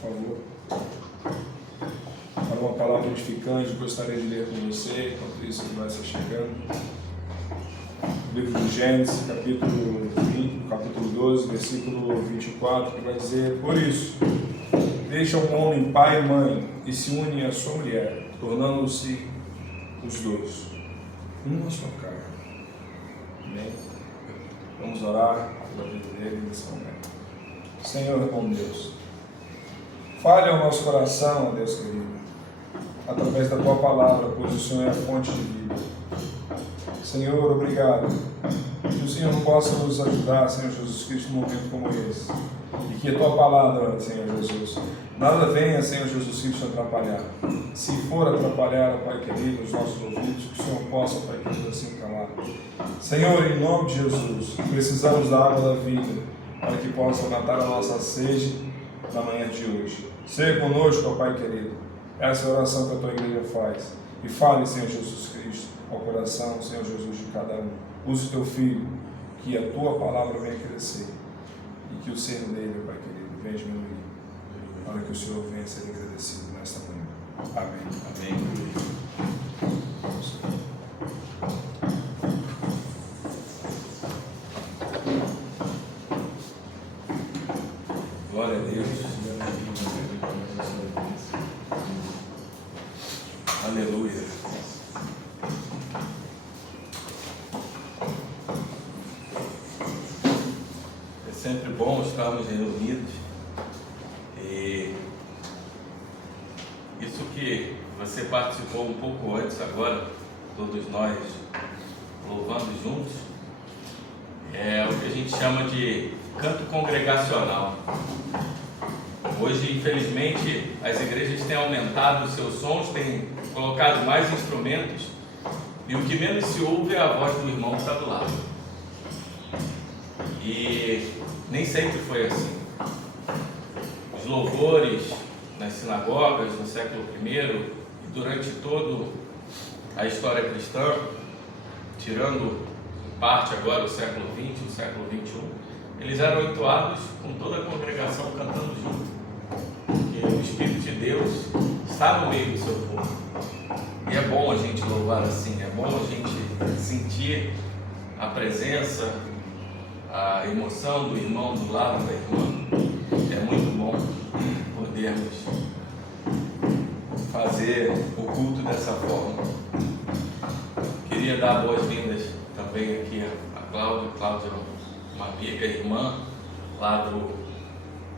por favor. Para uma palavra edificante, gostaria de ler com você, enquanto isso ele vai se chegando. Livro de Gênesis, capítulo 12, versículo 24, que vai dizer: por isso, deixa um homem pai e mãe e se une à sua mulher, tornando-se os dois uma só carne. Amém? Vamos orar pela vida dele nesse momento. Senhor, bom Deus, fale ao nosso coração, Deus querido, através da Tua palavra, pois o Senhor é a fonte de vida. Senhor, obrigado. Que o Senhor possa nos ajudar, Senhor Jesus Cristo, num momento como esse. E que a Tua palavra, Senhor Jesus, nada venha, Senhor Jesus Cristo, atrapalhar. Se for atrapalhar, Pai querido, os nossos ouvidos, que o Senhor possa, Pai querido, assim calar. Senhor, em nome de Jesus, precisamos da água da vida, para que possa matar a nossa sede na manhã de hoje. Seja conosco, ó Pai querido. Essa é a oração que a Tua igreja faz. E fale, Senhor Jesus Cristo, ao coração, Senhor Jesus, de cada um. Use o Teu Filho, que a Tua palavra venha crescer. E que o seno dele, Pai querido, venha diminuir. Para que o Senhor venha ser agradecido nesta manhã. Amém. Amém. Glória a Deus. Aleluia. É sempre bom estarmos reunidos. E isso que você participou um pouco antes agora, todos nós louvando juntos, é o que a gente chama de canto congregacional. Hoje, infelizmente, as igrejas têm aumentado os seus sons, têm colocado mais instrumentos, e o que menos se ouve é a voz do irmão que está do lado. E nem sempre foi assim. Os louvores nas sinagogas no século I e durante toda a história cristã, tirando em parte agora o século XX, o século XXI, eles eram entoados com toda a congregação cantando junto, porque o Espírito de Deus está no meio do seu povo. E é bom a gente louvar assim, é bom a gente sentir a presença, a emoção do irmão do lado da irmã. É muito bom podermos fazer o culto dessa forma. Queria dar boas-vindas também aqui a Cláudia. Cláudia é uma amiga, irmã lá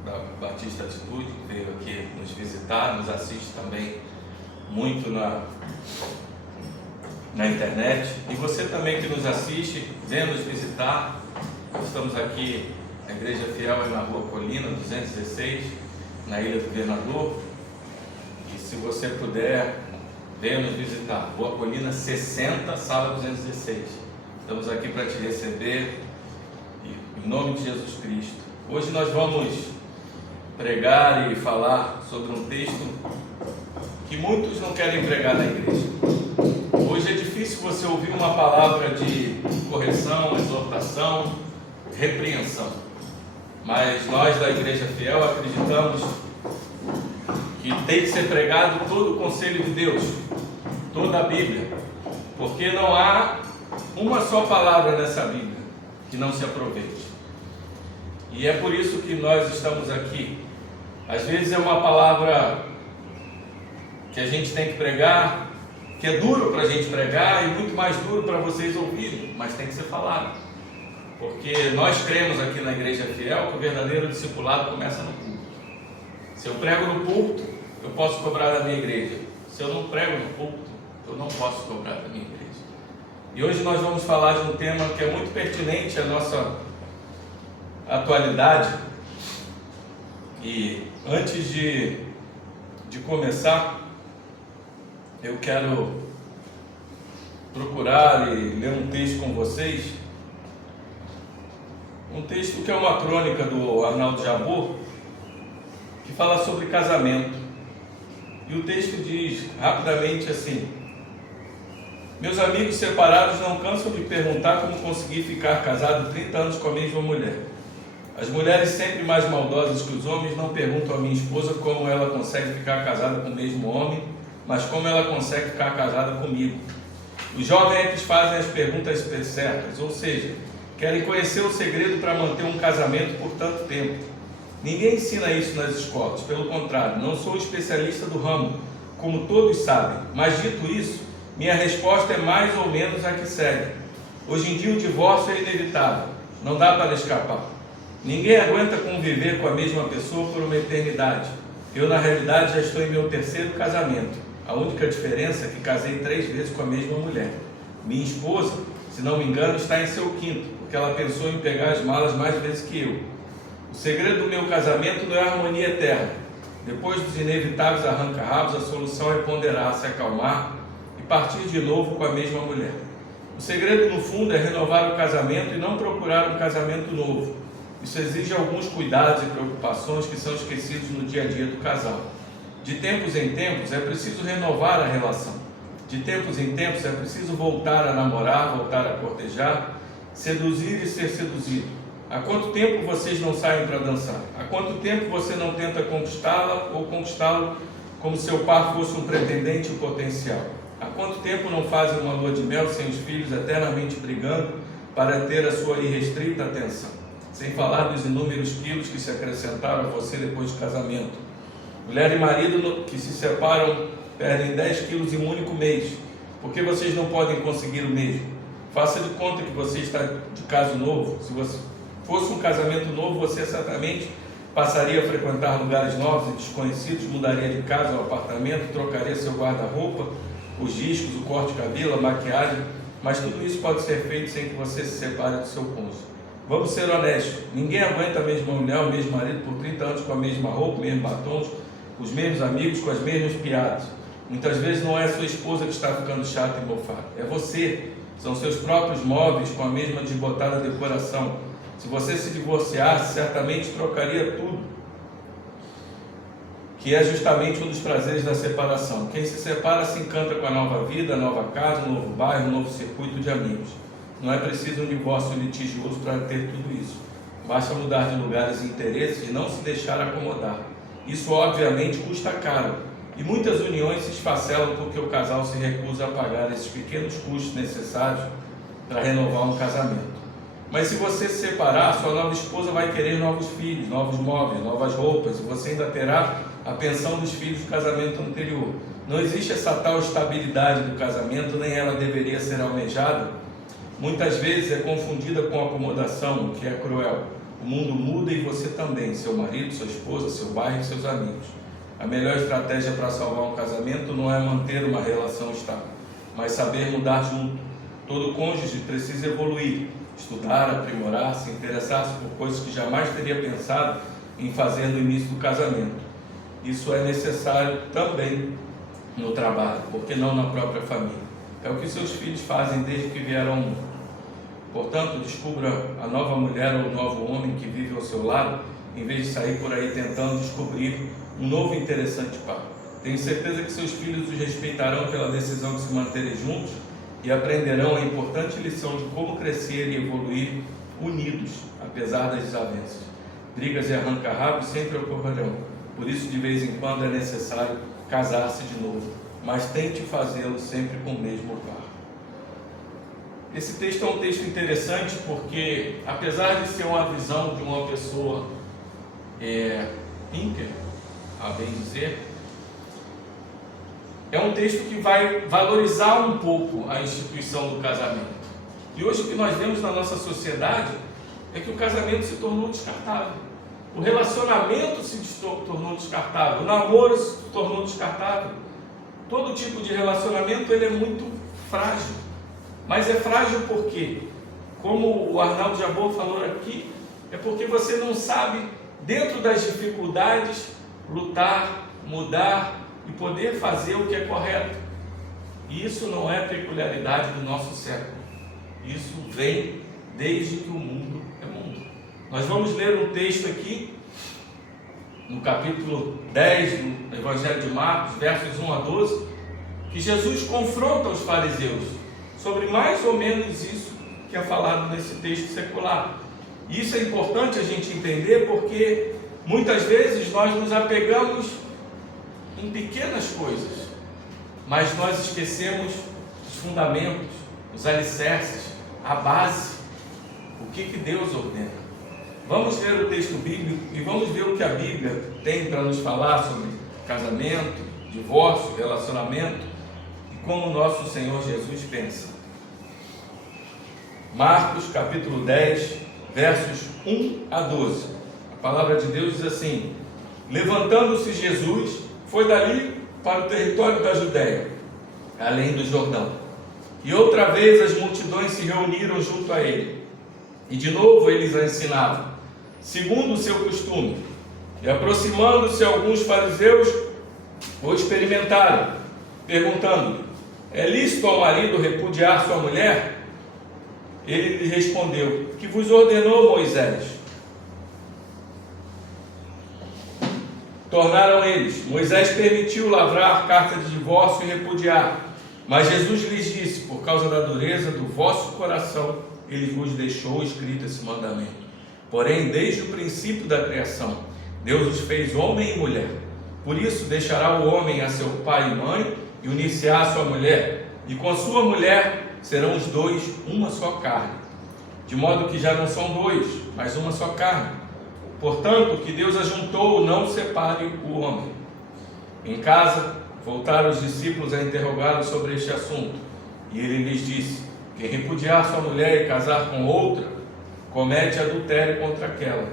da Batista Atitude, que veio aqui nos visitar, nos assiste também muito na internet. E você também que nos assiste, vem nos visitar. Estamos aqui, a Igreja Fiel é na Rua Colina, 216, na Ilha do Governador. E se você puder, venha nos visitar. Rua Colina 60, sala 216. Estamos aqui para te receber, em nome de Jesus Cristo. Hoje nós vamos pregar e falar sobre um texto que muitos não querem pregar na igreja. Hoje é difícil você ouvir uma palavra de correção, exortação, repreensão. Mas nós da Igreja Fiel acreditamos que tem que ser pregado todo o conselho de Deus, toda a Bíblia, porque não há uma só palavra nessa Bíblia que não se aproveite. E é por isso que nós estamos aqui. Às vezes é uma palavra que a gente tem que pregar, que é duro para a gente pregar e muito mais duro para vocês ouvirem, mas tem que ser falado. Porque nós cremos aqui na Igreja Fiel que o verdadeiro discipulado começa no púlpito. Se eu prego no púlpito, eu posso cobrar da minha igreja. Se eu não prego no púlpito, eu não posso cobrar da minha igreja. E hoje nós vamos falar de um tema que é muito pertinente à nossa atualidade. E antes de começar, eu quero procurar e ler um texto com vocês. Um texto que é uma crônica do Arnaldo Jabor, que fala sobre casamento. E o texto diz rapidamente assim: meus amigos separados não cansam de perguntar como consegui ficar casado 30 anos com a mesma mulher. As mulheres, sempre mais maldosas que os homens, não perguntam à minha esposa como ela consegue ficar casada com o mesmo homem, mas como ela consegue ficar casada comigo. Os jovens é que fazem as perguntas certas, ou seja, querem conhecer o segredo para manter um casamento por tanto tempo. Ninguém ensina isso nas escolas, pelo contrário, não sou especialista do ramo, como todos sabem, mas dito isso, minha resposta é mais ou menos a que segue. Hoje em dia o divórcio é inevitável, não dá para escapar. Ninguém aguenta conviver com a mesma pessoa por uma eternidade. Eu, na realidade, já estou em meu 3º casamento. A única diferença é que casei 3 vezes com a mesma mulher. Minha esposa, se não me engano, está em seu 5º, porque ela pensou em pegar as malas mais vezes que eu. O segredo do meu casamento não é a harmonia eterna. Depois dos inevitáveis arranca-rabos, a solução é ponderar, se acalmar e partir de novo com a mesma mulher. O segredo, no fundo, é renovar o casamento e não procurar um casamento novo. Isso exige alguns cuidados e preocupações que são esquecidos no dia a dia do casal. De tempos em tempos é preciso renovar a relação. De tempos em tempos é preciso voltar a namorar, voltar a cortejar, seduzir e ser seduzido. Há quanto tempo vocês não saem para dançar? Há quanto tempo você não tenta conquistá-la ou conquistá-lo como se seu par fosse um pretendente potencial? Há quanto tempo não fazem uma lua de mel sem os filhos eternamente brigando para ter a sua irrestrita atenção? Sem falar dos inúmeros quilos que se acrescentaram a você depois do casamento. Mulher e marido que se separam perdem 10 quilos em um único mês. Por que vocês não podem conseguir o mesmo? Faça de conta que você está de caso novo. Se você fosse um casamento novo, você certamente passaria a frequentar lugares novos e desconhecidos, mudaria de casa ao apartamento, trocaria seu guarda-roupa, os discos, o corte de cabelo, a maquiagem, mas tudo isso pode ser feito sem que você se separe do seu cônjuge. Vamos ser honestos, ninguém aguenta a mesma mulher, o mesmo marido por 30 anos com a mesma roupa, mesmo batons, os mesmos amigos, com as mesmas piadas. Muitas vezes não é a sua esposa que está ficando chata e mofada, é você. São seus próprios móveis com a mesma desbotada decoração. Se você se divorciasse, certamente trocaria tudo, que é justamente um dos prazeres da separação. Quem se separa se encanta com a nova vida, a nova casa, um novo bairro, um novo circuito de amigos. Não é preciso um divórcio litigioso para ter tudo isso. Basta mudar de lugares e interesses e não se deixar acomodar. Isso obviamente custa caro, e muitas uniões se esfacelam porque o casal se recusa a pagar esses pequenos custos necessários para renovar um casamento. Mas se você se separar, sua nova esposa vai querer novos filhos, novos móveis, novas roupas, e você ainda terá a pensão dos filhos do casamento anterior. Não existe essa tal estabilidade do casamento, nem ela deveria ser almejada. Muitas vezes é confundida com acomodação, o que é cruel. O mundo muda e você também, seu marido, sua esposa, seu bairro e seus amigos. A melhor estratégia para salvar um casamento não é manter uma relação estável, mas saber mudar junto. Todo cônjuge precisa evoluir, estudar, aprimorar, se interessar-se por coisas que jamais teria pensado em fazer no início do casamento. Isso é necessário também no trabalho, porque não na própria família. É o que seus filhos fazem desde que vieram ao mundo. Portanto, descubra a nova mulher ou o novo homem que vive ao seu lado, em vez de sair por aí tentando descobrir um novo e interessante par. Tenho certeza que seus filhos os respeitarão pela decisão de se manterem juntos e aprenderão a importante lição de como crescer e evoluir unidos, apesar das desavenças. Brigas e arranca-rabos sempre ocorrerão, por isso de vez em quando é necessário casar-se de novo, mas tente fazê-lo sempre com o mesmo par. Esse texto é um texto interessante porque, apesar de ser uma visão de uma pessoa ímpia, a bem dizer, é um texto que vai valorizar um pouco a instituição do casamento. E hoje o que nós vemos na nossa sociedade é que o casamento se tornou descartável. O relacionamento se tornou descartável. O namoro se tornou descartável. Todo tipo de relacionamento ele é muito frágil. Mas é frágil por quê? Como o Arnaldo Jabor falou aqui, é porque você não sabe, dentro das dificuldades, lutar, mudar e poder fazer o que é correto. E isso não é peculiaridade do nosso século. Isso vem desde que o mundo é mundo. Nós vamos ler um texto aqui, no capítulo 10 do Evangelho de Marcos, versos 1 a 12, que Jesus confronta os fariseus sobre mais ou menos isso que é falado nesse texto secular. E isso é importante a gente entender, porque muitas vezes nós nos apegamos em pequenas coisas, mas nós esquecemos os fundamentos, os alicerces, a base, o que Deus ordena. Vamos ler o texto bíblico e vamos ver o que a Bíblia tem para nos falar sobre casamento, divórcio, relacionamento e como o nosso Senhor Jesus pensa. Marcos capítulo 10, versos 1 a 12. A palavra de Deus diz assim: levantando-se Jesus, foi dali para o território da Judéia, além do Jordão. E outra vez as multidões se reuniram junto a ele. E de novo eles a ensinavam, segundo o seu costume. E aproximando-se alguns fariseus, o experimentaram, perguntando-lhe: é lícito ao marido repudiar sua mulher? Ele lhe respondeu: que vos ordenou Moisés? Tornaram eles: Moisés permitiu lavrar carta de divórcio e repudiar. Mas Jesus lhes disse: por causa da dureza do vosso coração, ele vos deixou escrito esse mandamento. Porém, desde o princípio da criação, Deus os fez homem e mulher. Por isso, deixará o homem a seu pai e mãe e unir-se-á a sua mulher, e com a sua mulher serão os dois uma só carne. De modo que já não são dois, mas uma só carne. Portanto, o que Deus ajuntou, não separe o homem. Em casa, voltaram os discípulos a interrogá-lo sobre este assunto. E ele lhes disse: quem repudiar sua mulher e casar com outra, comete adultério contra aquela.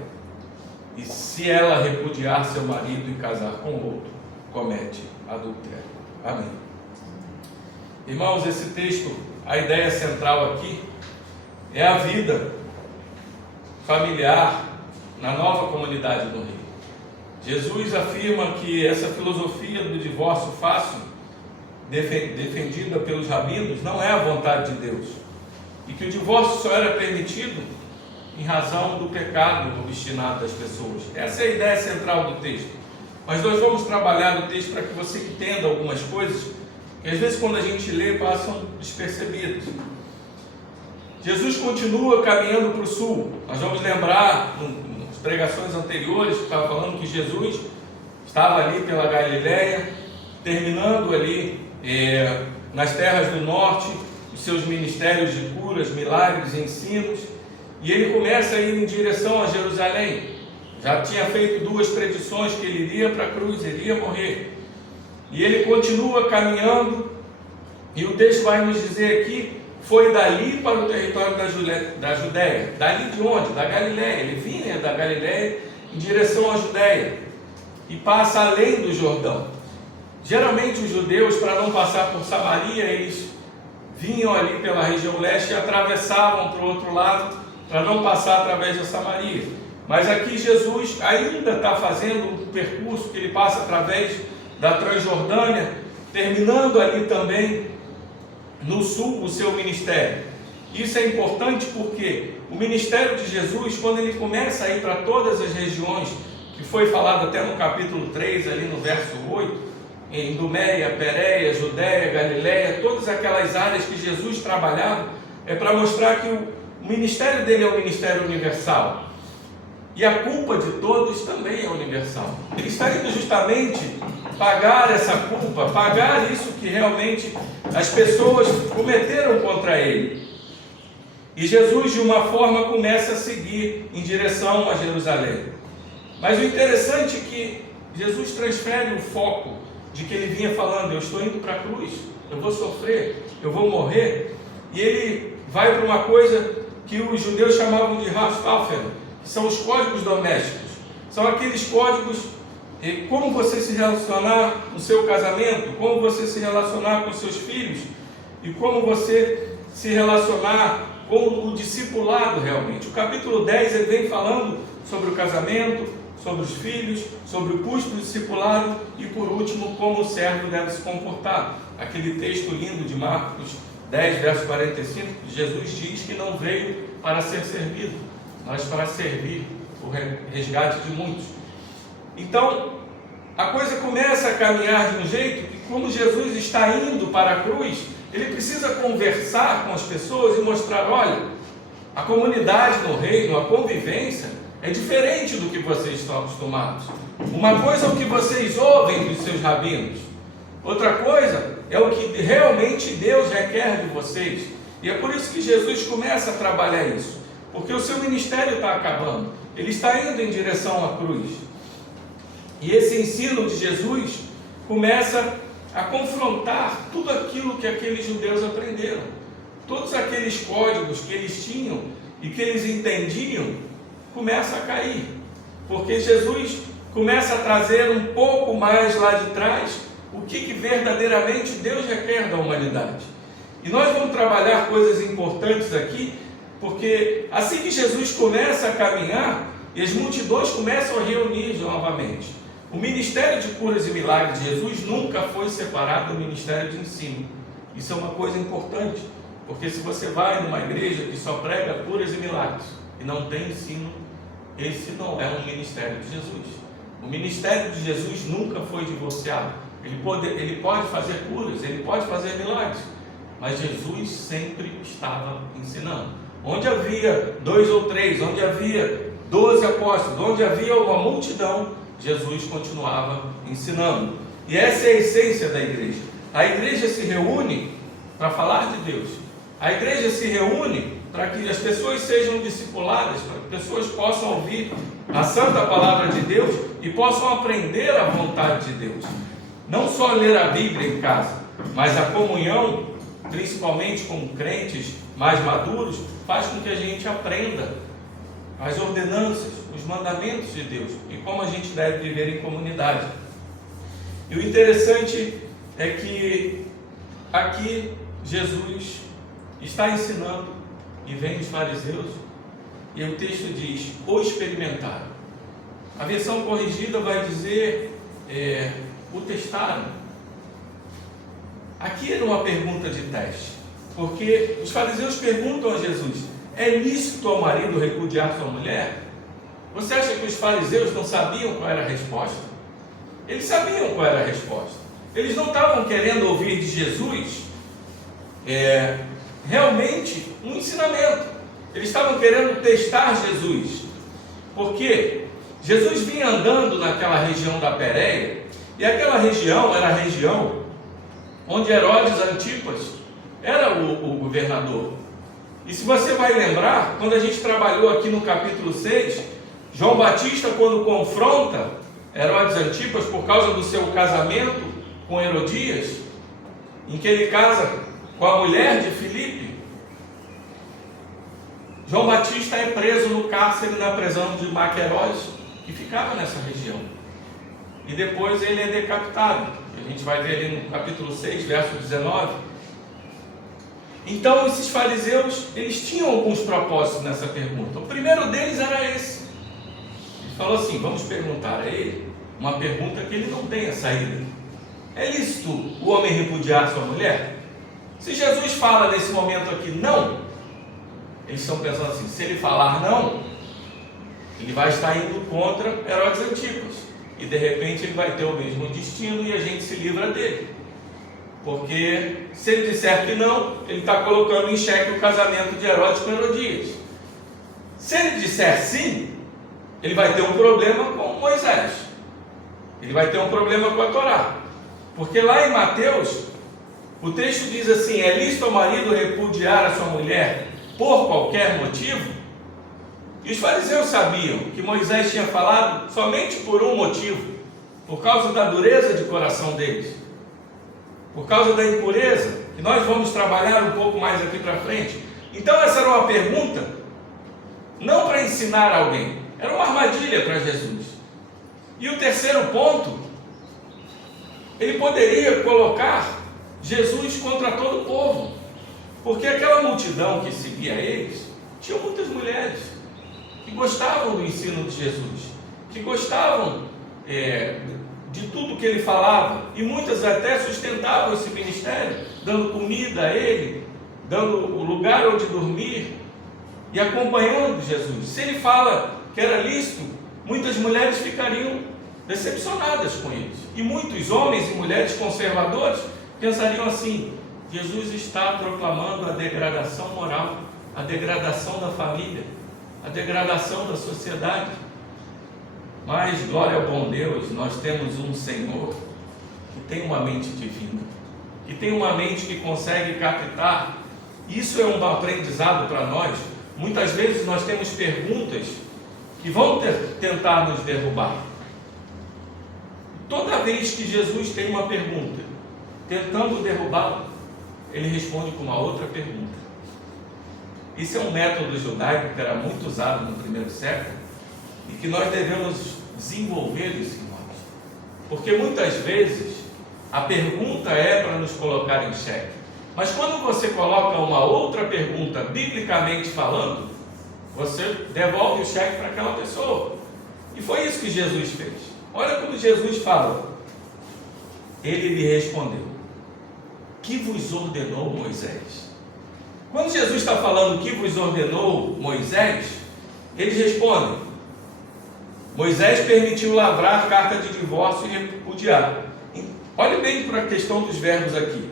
E se ela repudiar seu marido e casar com outro, comete adultério. Amém. Irmãos, esse texto, a ideia central aqui é a vida familiar na nova comunidade do Rio. Jesus afirma que essa filosofia do divórcio fácil, defendida pelos rabinos, não é a vontade de Deus, e que o divórcio só era permitido em razão do pecado obstinado das pessoas. Essa é a ideia central do texto. Mas nós vamos trabalhar no texto para que você entenda algumas coisas que às vezes quando a gente lê passam despercebidas. Jesus continua caminhando para o sul. Nós vamos lembrar nas pregações anteriores que estava falando que Jesus estava ali pela Galileia, terminando ali nas terras do norte os seus ministérios de curas, milagres e ensinos, e ele começa a ir em direção a Jerusalém. Já tinha feito 2 predições que ele iria para a cruz, ele ia morrer, e ele continua caminhando, e o texto vai nos dizer aqui: foi dali para o território da Judéia. Dali de onde? Da Galileia. Ele vinha da Galileia em direção à Judéia e passa além do Jordão. Geralmente os judeus, para não passar por Samaria, eles vinham ali pela região leste e atravessavam para o outro lado, para não passar através da Samaria. Mas aqui Jesus ainda está fazendo um percurso que ele passa através da Transjordânia, terminando ali também no sul o seu ministério. Isso é importante porque o ministério de Jesus, quando ele começa a ir para todas as regiões, que foi falado até no capítulo 3, ali no verso 8, em Idumeia, Pérea, Judéia, Galileia, todas aquelas áreas que Jesus trabalhava, é para mostrar que o ministério dele é um ministério universal. E a culpa de todos também é universal. Ele está indo justamente pagar essa culpa, pagar isso que realmente as pessoas cometeram contra ele. E Jesus, de uma forma, começa a seguir em direção a Jerusalém. Mas o interessante é que Jesus transfere o foco de que ele vinha falando: eu estou indo para a cruz, eu vou sofrer, eu vou morrer. E ele vai para uma coisa que os judeus chamavam de Haftaufen, que são os códigos domésticos. São aqueles códigos, como você se relacionar no seu casamento, como você se relacionar com seus filhos, e como você se relacionar com o discipulado realmente. O capítulo 10 ele vem falando sobre o casamento, sobre os filhos, sobre o custo do discipulado e, por último, como o servo deve se comportar. Aquele texto lindo de Marcos 10, verso 45, Jesus diz que não veio para ser servido, mas para servir o resgate de muitos. Então, a coisa começa a caminhar de um jeito que, como Jesus está indo para a cruz, ele precisa conversar com as pessoas e mostrar: olha, A comunidade no reino, a convivência, é diferente do que vocês estão acostumados. Uma coisa é o que vocês ouvem dos seus rabinos, outra coisa é o que realmente Deus requer de vocês. E é por isso que Jesus começa a trabalhar isso, porque o seu ministério está acabando, ele está indo em direção à cruz. E esse ensino de Jesus começa a confrontar tudo aquilo que aqueles judeus aprenderam, todos aqueles códigos que eles tinham e que eles entendiam, começa a cair, porque Jesus começa a trazer um pouco mais lá de trás o que verdadeiramente Deus requer da humanidade. E nós vamos trabalhar coisas importantes aqui, porque assim que Jesus começa a caminhar e as multidões começam a reunir novamente, o ministério de curas e milagres de Jesus nunca foi separado do ministério de ensino. Isso é uma coisa importante, porque se você vai numa igreja que só prega curas e milagres e não tem ensino, esse não é um ministério de Jesus. O ministério de Jesus nunca foi divorciado. Ele pode fazer curas, ele pode fazer milagres, mas Jesus sempre estava ensinando. Onde havia 2 ou 3, onde havia 12 apóstolos, onde havia uma multidão, Jesus continuava ensinando. E essa é a essência da igreja. A igreja se reúne para falar de Deus. A igreja se reúne para que as pessoas sejam discipuladas, para que as pessoas possam ouvir a santa palavra de Deus e possam aprender a vontade de Deus. Não só ler a Bíblia em casa, mas a comunhão, principalmente com crentes mais maduros, faz com que a gente aprenda as ordenanças, os mandamentos de Deus e como a gente deve viver em comunidade. E o interessante é que aqui Jesus está ensinando e vem os fariseus e o texto diz: o experimentaram. A versão corrigida vai dizer o testaram. Aqui era uma pergunta de teste, porque os fariseus perguntam a Jesus: é lícito ao marido repudiar sua mulher? Você acha que os fariseus não sabiam qual era a resposta? Eles sabiam qual era a resposta. Eles não estavam querendo ouvir de Jesus realmente um ensinamento. Eles estavam querendo testar Jesus, porque Jesus vinha andando naquela região da Pérea, e aquela região era a região onde Herodes Antipas era o governador. E se você vai lembrar, quando a gente trabalhou aqui no capítulo 6, João Batista, quando confronta Herodes Antipas por causa do seu casamento com Herodias, em que ele casa com a mulher de Filipe, João Batista é preso no cárcere da prisão de Maqueróis, que ficava nessa região. E depois ele é decapitado. A gente vai ver ali no capítulo 6, verso 19. Então esses fariseus, eles tinham alguns propósitos nessa pergunta. O primeiro deles era esse. Ele falou assim: vamos perguntar a ele uma pergunta que ele não tem a saída. É lícito o homem repudiar sua mulher? Se Jesus fala nesse momento aqui não, eles estão pensando assim: se ele falar não, ele vai estar indo contra Herodes Antipas, e de repente ele vai ter o mesmo destino e a gente se livra dele, porque se ele disser que não, ele está colocando em xeque o casamento de Herodes com Herodias. Se ele disser sim, ele vai ter um problema com Moisés, ele vai ter um problema com a Torá, porque lá em Mateus o texto diz assim: é lícito ao marido repudiar a sua mulher por qualquer motivo? E os fariseus sabiam que Moisés tinha falado somente por um motivo, por causa da dureza de coração deles, por causa da impureza, que nós vamos trabalhar um pouco mais aqui para frente. Então essa era uma pergunta não para ensinar alguém, era uma armadilha para Jesus. E o terceiro ponto, ele poderia colocar Jesus contra todo o povo, porque aquela multidão que seguia eles tinha muitas mulheres que gostavam do ensino de Jesus, que gostavam de tudo que ele falava, e muitas até sustentavam esse ministério, dando comida a ele, dando o lugar onde dormir e acompanhando Jesus. Se ele fala que era lícito, muitas mulheres ficariam decepcionadas com eles, e muitos homens e mulheres conservadores pensariam assim: Jesus está proclamando a degradação moral a degradação da família, a degradação da sociedade. Mas, glória ao bom Deus, nós temos um Senhor que tem uma mente divina, que tem uma mente que consegue captar. Isso é um aprendizado para nós. Muitas vezes nós temos perguntas que vão tentar nos derrubar. Toda vez que Jesus tem uma pergunta tentando derrubá-lo, ele responde com uma outra pergunta. Isso é um método judaico que era muito usado no primeiro século e que nós devemos desenvolver isso em nós. Porque muitas vezes a pergunta é para nos colocar em xeque. Mas quando você coloca uma outra pergunta, biblicamente falando, você devolve o cheque para aquela pessoa. E foi isso que Jesus fez. Olha como Jesus fala. Ele lhe respondeu: que vos ordenou Moisés? Quando Jesus está falando que vos ordenou Moisés, eles respondem: Moisés permitiu lavrar carta de divórcio e repudiar. Olhe bem para a questão dos verbos aqui.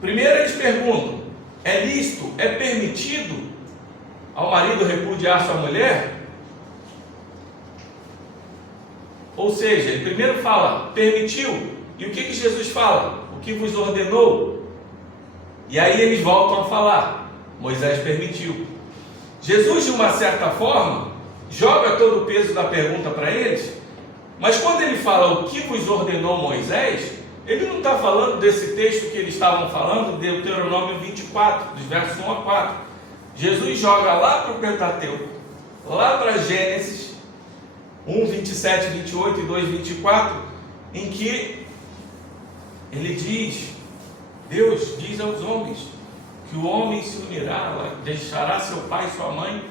Primeiro eles perguntam: é lícito, é permitido ao marido repudiar sua mulher? Ou seja, ele primeiro fala, permitiu. E o que Jesus fala? O que vos ordenou? E aí eles voltam a falar, Moisés permitiu. Jesus, de uma certa forma, joga todo o peso da pergunta para eles, mas quando ele fala o que vos ordenou Moisés, ele não está falando desse texto que eles estavam falando, Deuteronômio 24, dos versos 1 a 4. Jesus joga lá para o Pentateuco, lá para Gênesis 1, 27, 28 e 2, 24, em que ele diz, Deus diz aos homens, que o homem se unirá, deixará seu pai e sua mãe,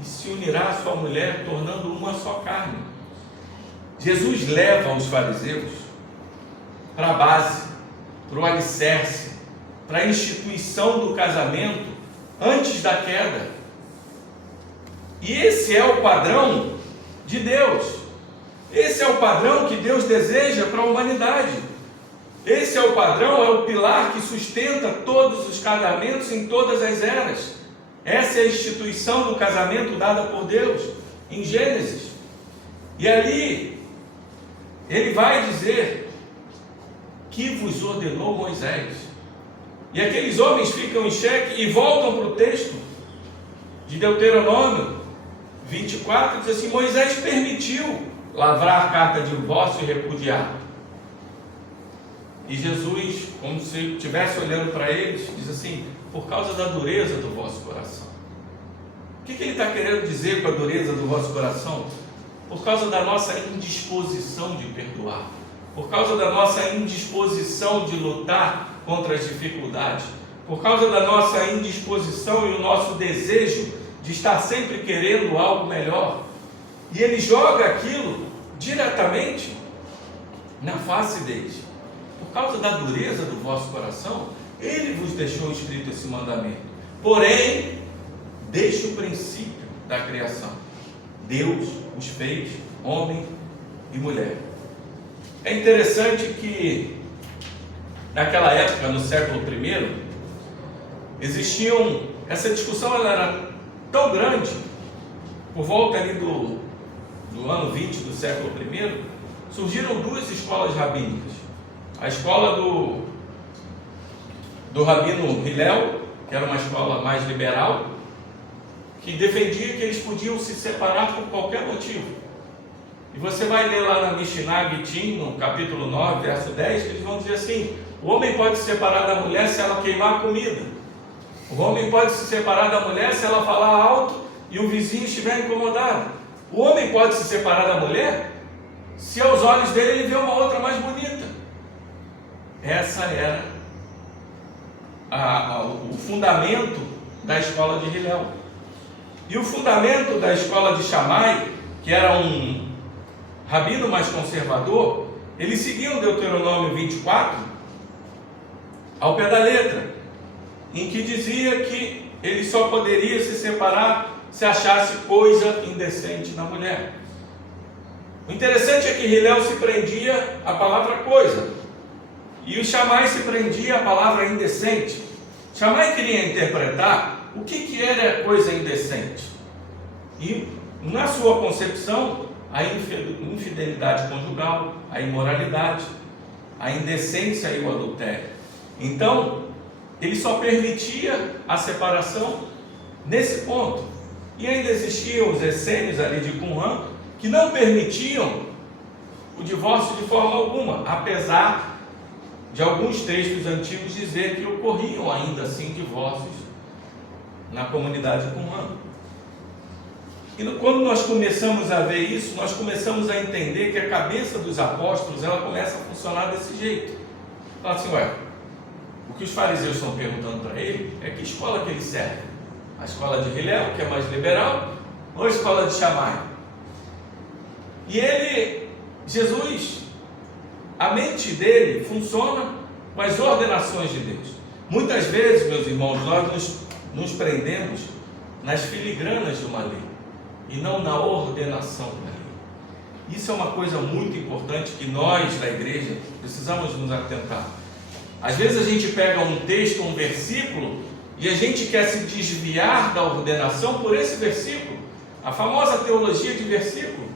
e se unirá à sua mulher, tornando uma só carne. Jesus leva os fariseus para a base, para o alicerce, para a instituição do casamento antes da queda. E esse é o padrão de Deus. Esse é o padrão que Deus deseja para a humanidade. Esse é o padrão, é o pilar que sustenta todos os casamentos em todas as eras. Essa é a instituição do casamento dada por Deus em Gênesis. E ali ele vai dizer que vos ordenou Moisés. E aqueles homens ficam em xeque e voltam para o texto de Deuteronômio 24, diz assim, Moisés permitiu lavrar a carta de divórcio e repudiar. E Jesus, como se estivesse olhando para eles, diz assim, por causa da dureza do vosso coração. O que ele está querendo dizer com a dureza do vosso coração? Por causa da nossa indisposição de perdoar, por causa da nossa indisposição de lutar contra as dificuldades, por causa da nossa indisposição e o nosso desejo de estar sempre querendo algo melhor. E ele joga aquilo diretamente na face deles. Por causa da dureza do vosso coração, ele vos deixou escrito esse mandamento. Porém, desde o princípio da criação, Deus os fez homem e mulher. É interessante que naquela época, no século I, essa discussão ela era tão grande, por volta ali do ano 20 do século I, surgiram duas escolas rabínicas. A escola do rabino Hillel, que era uma escola mais liberal, que defendia que eles podiam se separar por qualquer motivo. E você vai ler lá na Mishnah Gitin, no capítulo 9, verso 10, que eles vão dizer assim, o homem pode se separar da mulher se ela queimar a comida. O homem pode se separar da mulher se ela falar alto e o vizinho estiver incomodado. O homem pode se separar da mulher se aos olhos dele ele vê uma outra mais bonita. Essa era o fundamento da escola de Hillel. E o fundamento da escola de Shammai, que era um rabino mais conservador, eles seguiam Deuteronômio 24 ao pé da letra, em que dizia que ele só poderia se separar se achasse coisa indecente na mulher. O interessante é que Hillel se prendia à palavra coisa, e o Shammai se prendia à palavra indecente. Shammai queria interpretar o que era coisa indecente. E, na sua concepção, a infidelidade conjugal, a imoralidade, a indecência e o adultério. Então, ele só permitia a separação nesse ponto. E ainda existiam os essênios ali de Qumran que não permitiam o divórcio de forma alguma, apesar de alguns textos antigos dizer que ocorriam ainda assim divórcios na comunidade Qumran. E quando nós começamos a ver isso, nós começamos a entender que a cabeça dos apóstolos, ela começa a funcionar desse jeito. Fala assim, o que os fariseus estão perguntando para ele é que escola que ele serve? A escola de Hillel, que é mais liberal, ou a escola de Shammai? E Jesus, a mente dele funciona com as ordenações de Deus. Muitas vezes, meus irmãos, nós nos prendemos nas filigranas de uma lei e não na ordenação da lei. Isso é uma coisa muito importante que nós da igreja precisamos nos atentar. Às vezes a gente pega um texto, um versículo, e a gente quer se desviar da ordenação por esse versículo, a famosa teologia de versículo,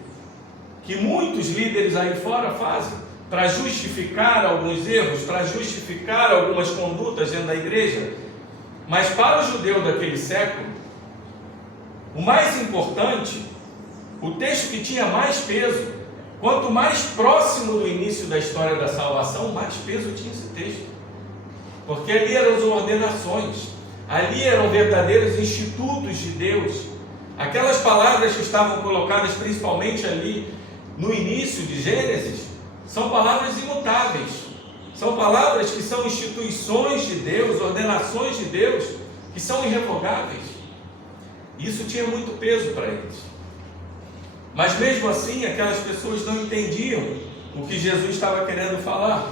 que muitos líderes aí fora fazem, para justificar alguns erros, para justificar algumas condutas dentro da igreja. Mas para o judeu daquele século, o mais importante, o texto que tinha mais peso, quanto mais próximo do início da história da salvação, mais peso tinha esse texto. Porque ali eram as ordenações, ali eram verdadeiros institutos de Deus. Aquelas palavras que estavam colocadas principalmente ali no início de Gênesis, são palavras imutáveis, são palavras que são instituições de Deus, ordenações de Deus, que são irrevogáveis. Isso tinha muito peso para eles. Mas mesmo assim, aquelas pessoas não entendiam o que Jesus estava querendo falar.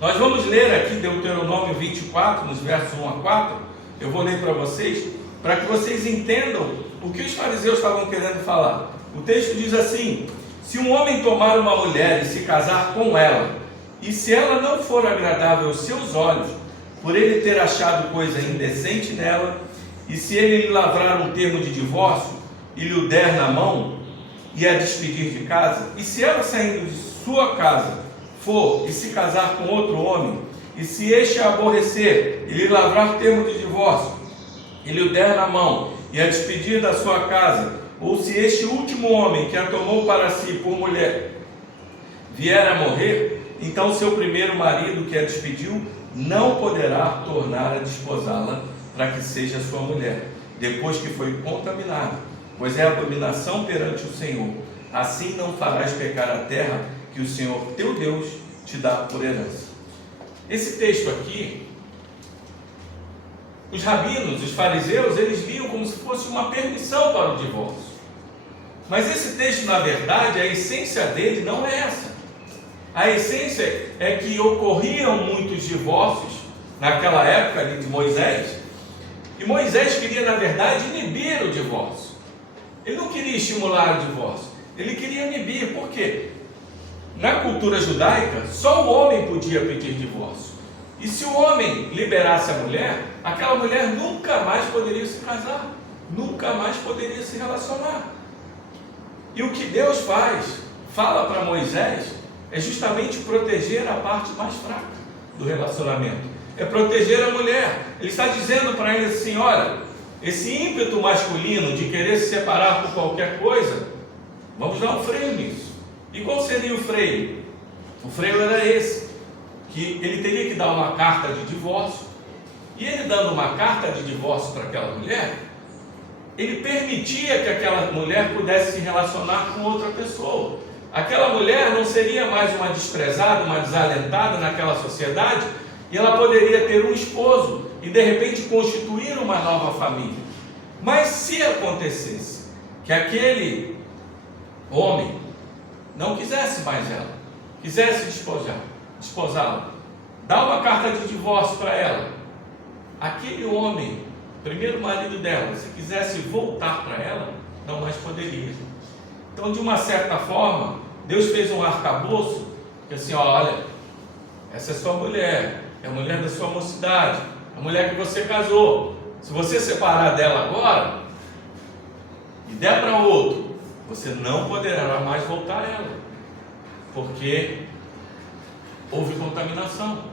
Nós vamos ler aqui Deuteronômio 24, nos versos 1 a 4, eu vou ler para vocês, para que vocês entendam o que os fariseus estavam querendo falar. O texto diz assim: se um homem tomar uma mulher e se casar com ela, e se ela não for agradável aos seus olhos, por ele ter achado coisa indecente nela, e se ele lhe lavrar um termo de divórcio e lhe o der na mão e a despedir de casa, e se ela saindo de sua casa for e se casar com outro homem, e se este a aborrecer e lhe lavrar termo de divórcio e lhe o der na mão e a despedir da sua casa, ou se este último homem que a tomou para si por mulher vier a morrer, então seu primeiro marido que a despediu não poderá tornar a desposá-la para que seja sua mulher, depois que foi contaminada, pois é abominação perante o Senhor. Assim não farás pecar a terra que o Senhor teu Deus te dá por herança. Esse texto aqui, os rabinos, os fariseus, eles viam como se fosse uma permissão para o divórcio. Mas esse texto, na verdade, a essência dele não é essa. A essência é que ocorriam muitos divórcios naquela época ali de Moisés, e Moisés queria, na verdade, inibir o divórcio. Ele não queria estimular o divórcio, ele queria inibir. Por quê? Na cultura judaica, só o homem podia pedir divórcio. E se o homem liberasse a mulher, aquela mulher nunca mais poderia se casar, nunca mais poderia se relacionar. E o que Deus fala para Moisés, é justamente proteger a parte mais fraca do relacionamento, é proteger a mulher. Ele está dizendo para ele assim: olha, esse ímpeto masculino de querer se separar por qualquer coisa, vamos dar um freio nisso. E qual seria o freio? O freio era esse, que ele teria que dar uma carta de divórcio, e ele dando uma carta de divórcio para aquela mulher, ele permitia que aquela mulher pudesse se relacionar com outra pessoa. Aquela mulher não seria mais uma desprezada, uma desalentada naquela sociedade, e ela poderia ter um esposo e de repente constituir uma nova família. Mas se acontecesse que aquele homem não quisesse mais ela, quisesse desposá-la, dar uma carta de divórcio para ela, aquele homem, primeiro marido dela, se quisesse voltar para ela, não mais poderia. Então, de uma certa forma, Deus fez um arcabouço, que assim, olha, essa é sua mulher, é a mulher da sua mocidade, a mulher que você casou. Se você separar dela agora e der para outro, você não poderá mais voltar a ela, porque houve contaminação.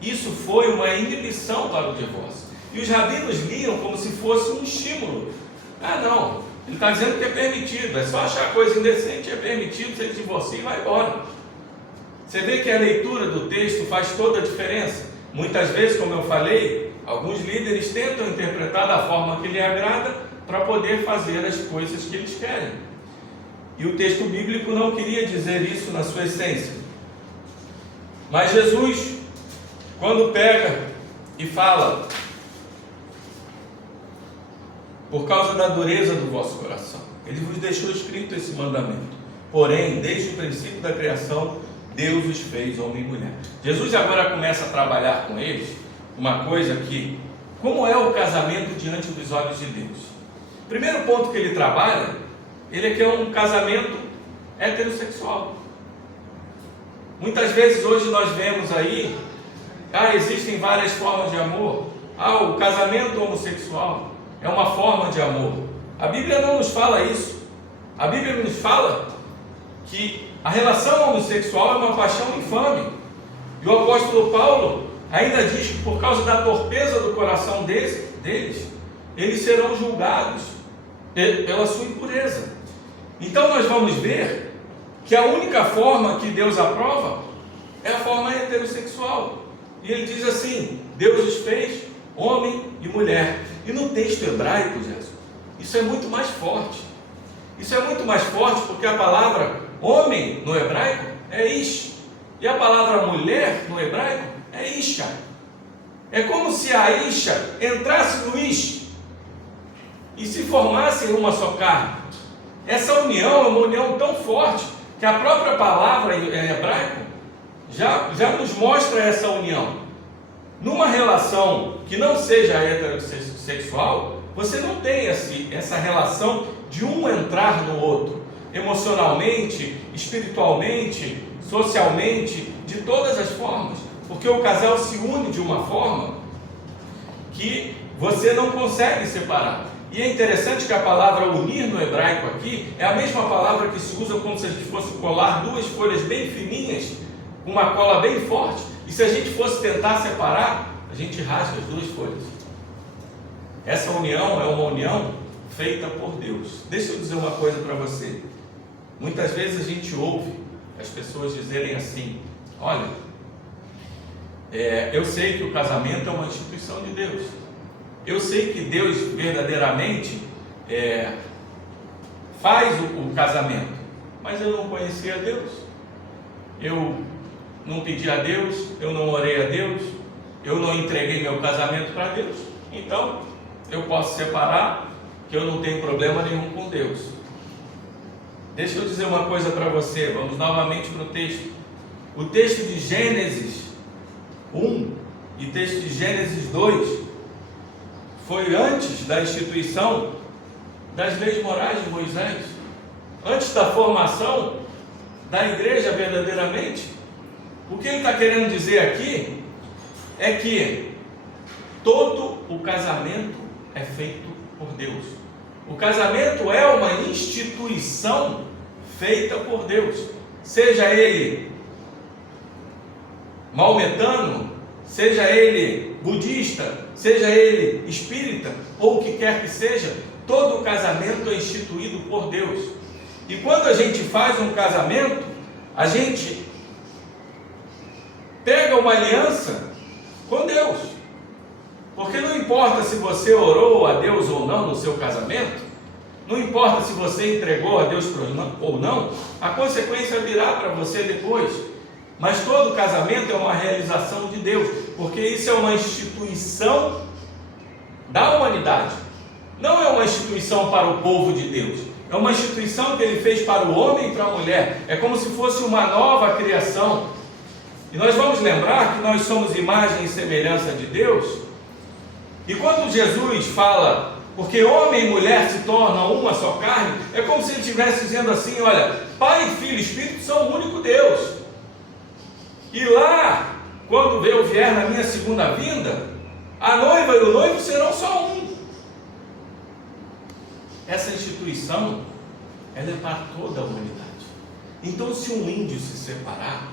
Isso foi uma inibição para o divórcio. E os rabinos liam como se fosse um estímulo. Ah, não, ele está dizendo que é permitido, é só achar coisa indecente, é permitido, você divorcia e vai embora. Você vê que a leitura do texto faz toda a diferença. Muitas vezes, como eu falei, alguns líderes tentam interpretar da forma que lhe agrada para poder fazer as coisas que eles querem. E o texto bíblico não queria dizer isso na sua essência. Mas Jesus, quando pega e fala, por causa da dureza do vosso coração, ele vos deixou escrito esse mandamento. Porém, desde o princípio da criação, Deus os fez homem e mulher. Jesus agora começa a trabalhar com eles uma coisa que, como é o casamento diante dos olhos de Deus? Primeiro ponto que ele trabalha, ele é que é um casamento heterossexual. Muitas vezes hoje nós vemos aí, existem várias formas de amor. O casamento homossexual é uma forma de amor. A Bíblia não nos fala isso. A Bíblia nos fala que a relação homossexual é uma paixão infame. E o apóstolo Paulo ainda diz que por causa da torpeza do coração deles, eles serão julgados pela sua impureza. Então nós vamos ver que a única forma que Deus aprova é a forma heterossexual. E ele diz assim: Deus os fez homem e mulher. E no texto hebraico, Jesus, isso é muito mais forte. Isso é muito mais forte porque a palavra homem no hebraico é ish, e a palavra mulher no hebraico é isha. É como se a isha entrasse no ish e se formasse em uma só carne. Essa união é uma união tão forte que a própria palavra em hebraico já nos mostra essa união. Numa relação que não seja heterossexual, você não tem essa relação de um entrar no outro, emocionalmente, espiritualmente, socialmente, de todas as formas, porque o casal se une de uma forma que você não consegue separar. E é interessante que a palavra unir no hebraico aqui é a mesma palavra que se usa como se a gente fosse colar duas folhas bem fininhas, com uma cola bem forte, e se a gente fosse tentar separar, a gente rasga as duas folhas. Essa união é uma união feita por Deus. Deixa eu dizer uma coisa para você. Muitas vezes a gente ouve as pessoas dizerem assim: olha, eu sei que o casamento é uma instituição de Deus. Eu sei que Deus verdadeiramente faz o casamento, mas eu não conhecia Deus. Eu não pedi a Deus, eu não orei a Deus, eu não entreguei meu casamento para Deus. Então, eu posso separar, que eu não tenho problema nenhum com Deus. Deixa eu dizer uma coisa para você, vamos novamente para o texto. O texto de Gênesis 1 e texto de Gênesis 2 foi antes da instituição das leis morais de Moisés, antes da formação da igreja verdadeiramente. O que ele está querendo dizer aqui é que todo o casamento é feito por Deus. O casamento é uma instituição feita por Deus, seja ele maometano, seja ele budista, seja ele espírita, ou o que quer que seja, todo o casamento é instituído por Deus. E quando a gente faz um casamento, a gente pega uma aliança com Deus, porque não importa se você orou a Deus ou não no seu casamento, não importa se você entregou a Deus ou não, a consequência virá para você depois. Mas todo casamento é uma realização de Deus, porque isso é uma instituição da humanidade, não é uma instituição para o povo de Deus, é uma instituição que Ele fez para o homem e para a mulher, é como se fosse uma nova criação. E nós vamos lembrar que nós somos imagem e semelhança de Deus, e quando Jesus fala, porque homem e mulher se tornam uma só carne, é como se Ele estivesse dizendo assim: olha, Pai, Filho e Espírito são um único Deus. E lá, quando eu vier na minha segunda vinda, a noiva e o noivo serão só um. Essa instituição, ela é para toda a humanidade. Então, se um índio se separar,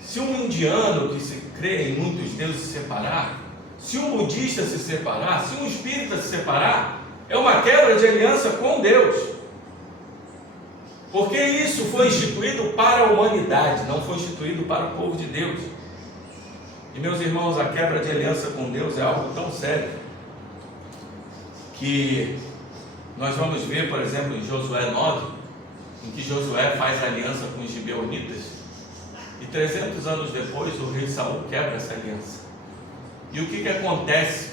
se um indiano que se crê em muitos deuses se separar, se um budista se separar, se um espírita se separar, é uma quebra de aliança com Deus. Porque isso foi instituído para a humanidade, não foi instituído para o povo de Deus. E meus irmãos, a quebra de aliança com Deus é algo tão sério que nós vamos ver, por exemplo, em Josué 9, em que Josué faz aliança com os gibeonitas, e 300 anos depois o rei Saul quebra essa aliança. E o que acontece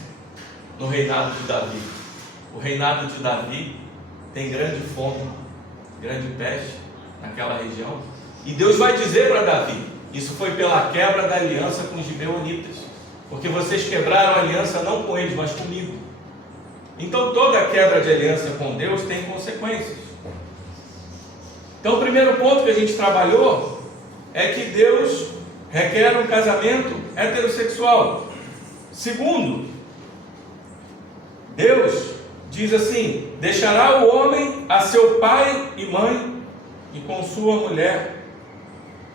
no reinado de Davi? O reinado de Davi tem grande fome, grande peste naquela região, e Deus vai dizer para Davi: isso foi pela quebra da aliança com os gibeonitas, porque vocês quebraram a aliança não com eles, mas comigo. Então toda quebra de aliança com Deus tem consequências. Então o primeiro ponto que a gente trabalhou é que Deus requer um casamento heterossexual. Segundo, Deus diz assim: deixará o homem a seu pai e mãe, e com sua mulher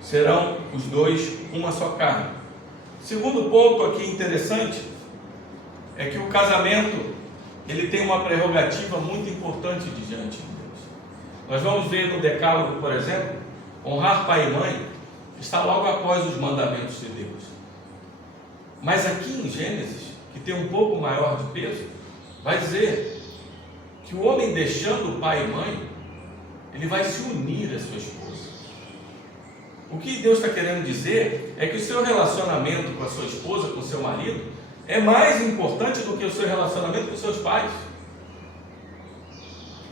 serão os dois uma só carne. Segundo ponto aqui interessante é que o casamento, ele tem uma prerrogativa muito importante diante de Deus. Nós vamos ver no Decálogo, por exemplo, honrar pai e mãe está logo após os mandamentos de Deus. Mas aqui em Gênesis, que tem um pouco maior de peso, vai dizer que o homem, deixando o pai e mãe, ele vai se unir à sua esposa. O que Deus está querendo dizer é que o seu relacionamento com a sua esposa, com o seu marido, é mais importante do que o seu relacionamento com os seus pais.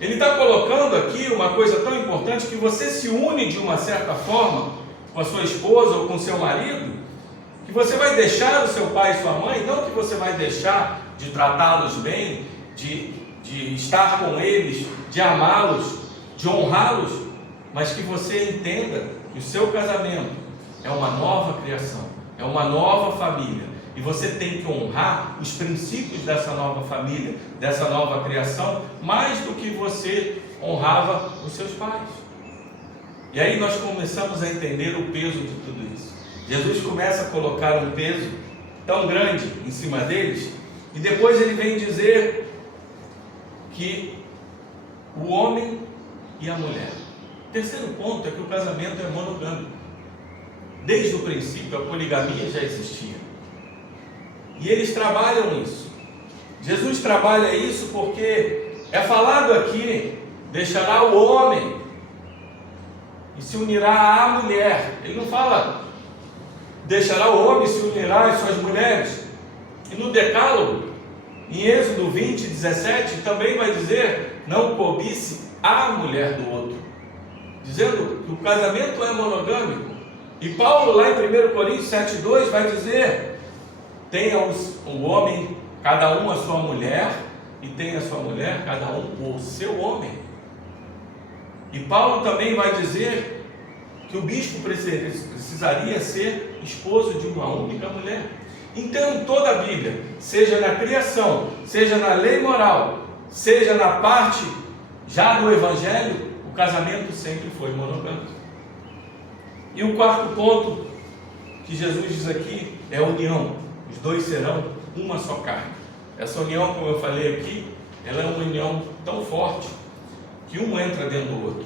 Ele está colocando aqui uma coisa tão importante, que você se une de uma certa forma com a sua esposa ou com o seu marido, que você vai deixar o seu pai e sua mãe, não que você vai deixar de tratá-los bem, de estar com eles, de amá-los, de honrá-los, mas que você entenda que o seu casamento é uma nova criação, é uma nova família, e você tem que honrar os princípios dessa nova família, dessa nova criação, mais do que você honrava os seus pais. E aí nós começamos a entender o peso de tudo isso. Jesus começa a colocar um peso tão grande em cima deles, e depois ele vem dizer que o homem e a mulher. O terceiro ponto é que o casamento é monogâmico. Desde o princípio a poligamia já existia, e eles trabalham isso. Jesus trabalha isso porque é falado aqui: deixará o homem e se unirá à mulher. Ele não fala deixará o homem e se unirá às suas mulheres. E no Decálogo, em Êxodo 20, 17, também vai dizer: não cobice a mulher do outro, dizendo que o casamento é monogâmico. E Paulo, lá em 1 Coríntios 7,2, vai dizer: tenha o homem, cada um a sua mulher, e tenha a sua mulher, cada um o seu homem. E Paulo também vai dizer que o bispo precisaria ser esposo de uma única mulher. Então, em toda a Bíblia, seja na criação, seja na lei moral, seja na parte já do Evangelho, o casamento sempre foi monogâmico. E o quarto ponto que Jesus diz aqui é a união. Os dois serão uma só carne. Essa união, como eu falei aqui, ela é uma união tão forte que um entra dentro do outro,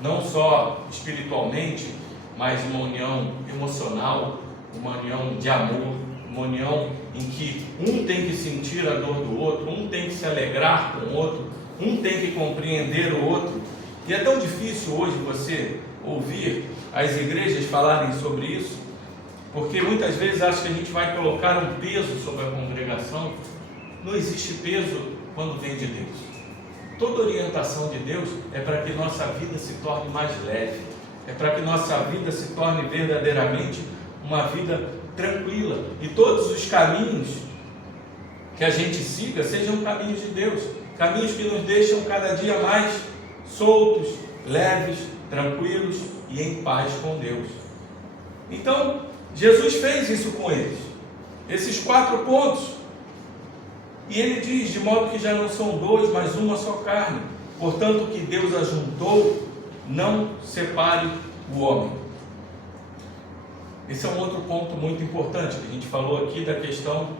não só espiritualmente, mas uma união emocional, uma união de amor, uma união em que um tem que sentir a dor do outro, um tem que se alegrar com o outro, um tem que compreender o outro. E é tão difícil hoje você ouvir as igrejas falarem sobre isso, porque muitas vezes acho que a gente vai colocar um peso sobre a congregação. Não existe peso quando vem de Deus. Toda orientação de Deus é para que nossa vida se torne mais leve, é para que nossa vida se torne verdadeiramente uma vida tranquila, e todos os caminhos que a gente siga sejam caminhos de Deus, caminhos que nos deixam cada dia mais soltos, leves, tranquilos e em paz com Deus. Então, Jesus fez isso com eles, esses 4 pontos. E ele diz: de modo que já não são 2, mas uma só carne. Portanto, o que Deus ajuntou, não separe o homem. Esse é um outro ponto muito importante, que a gente falou aqui da questão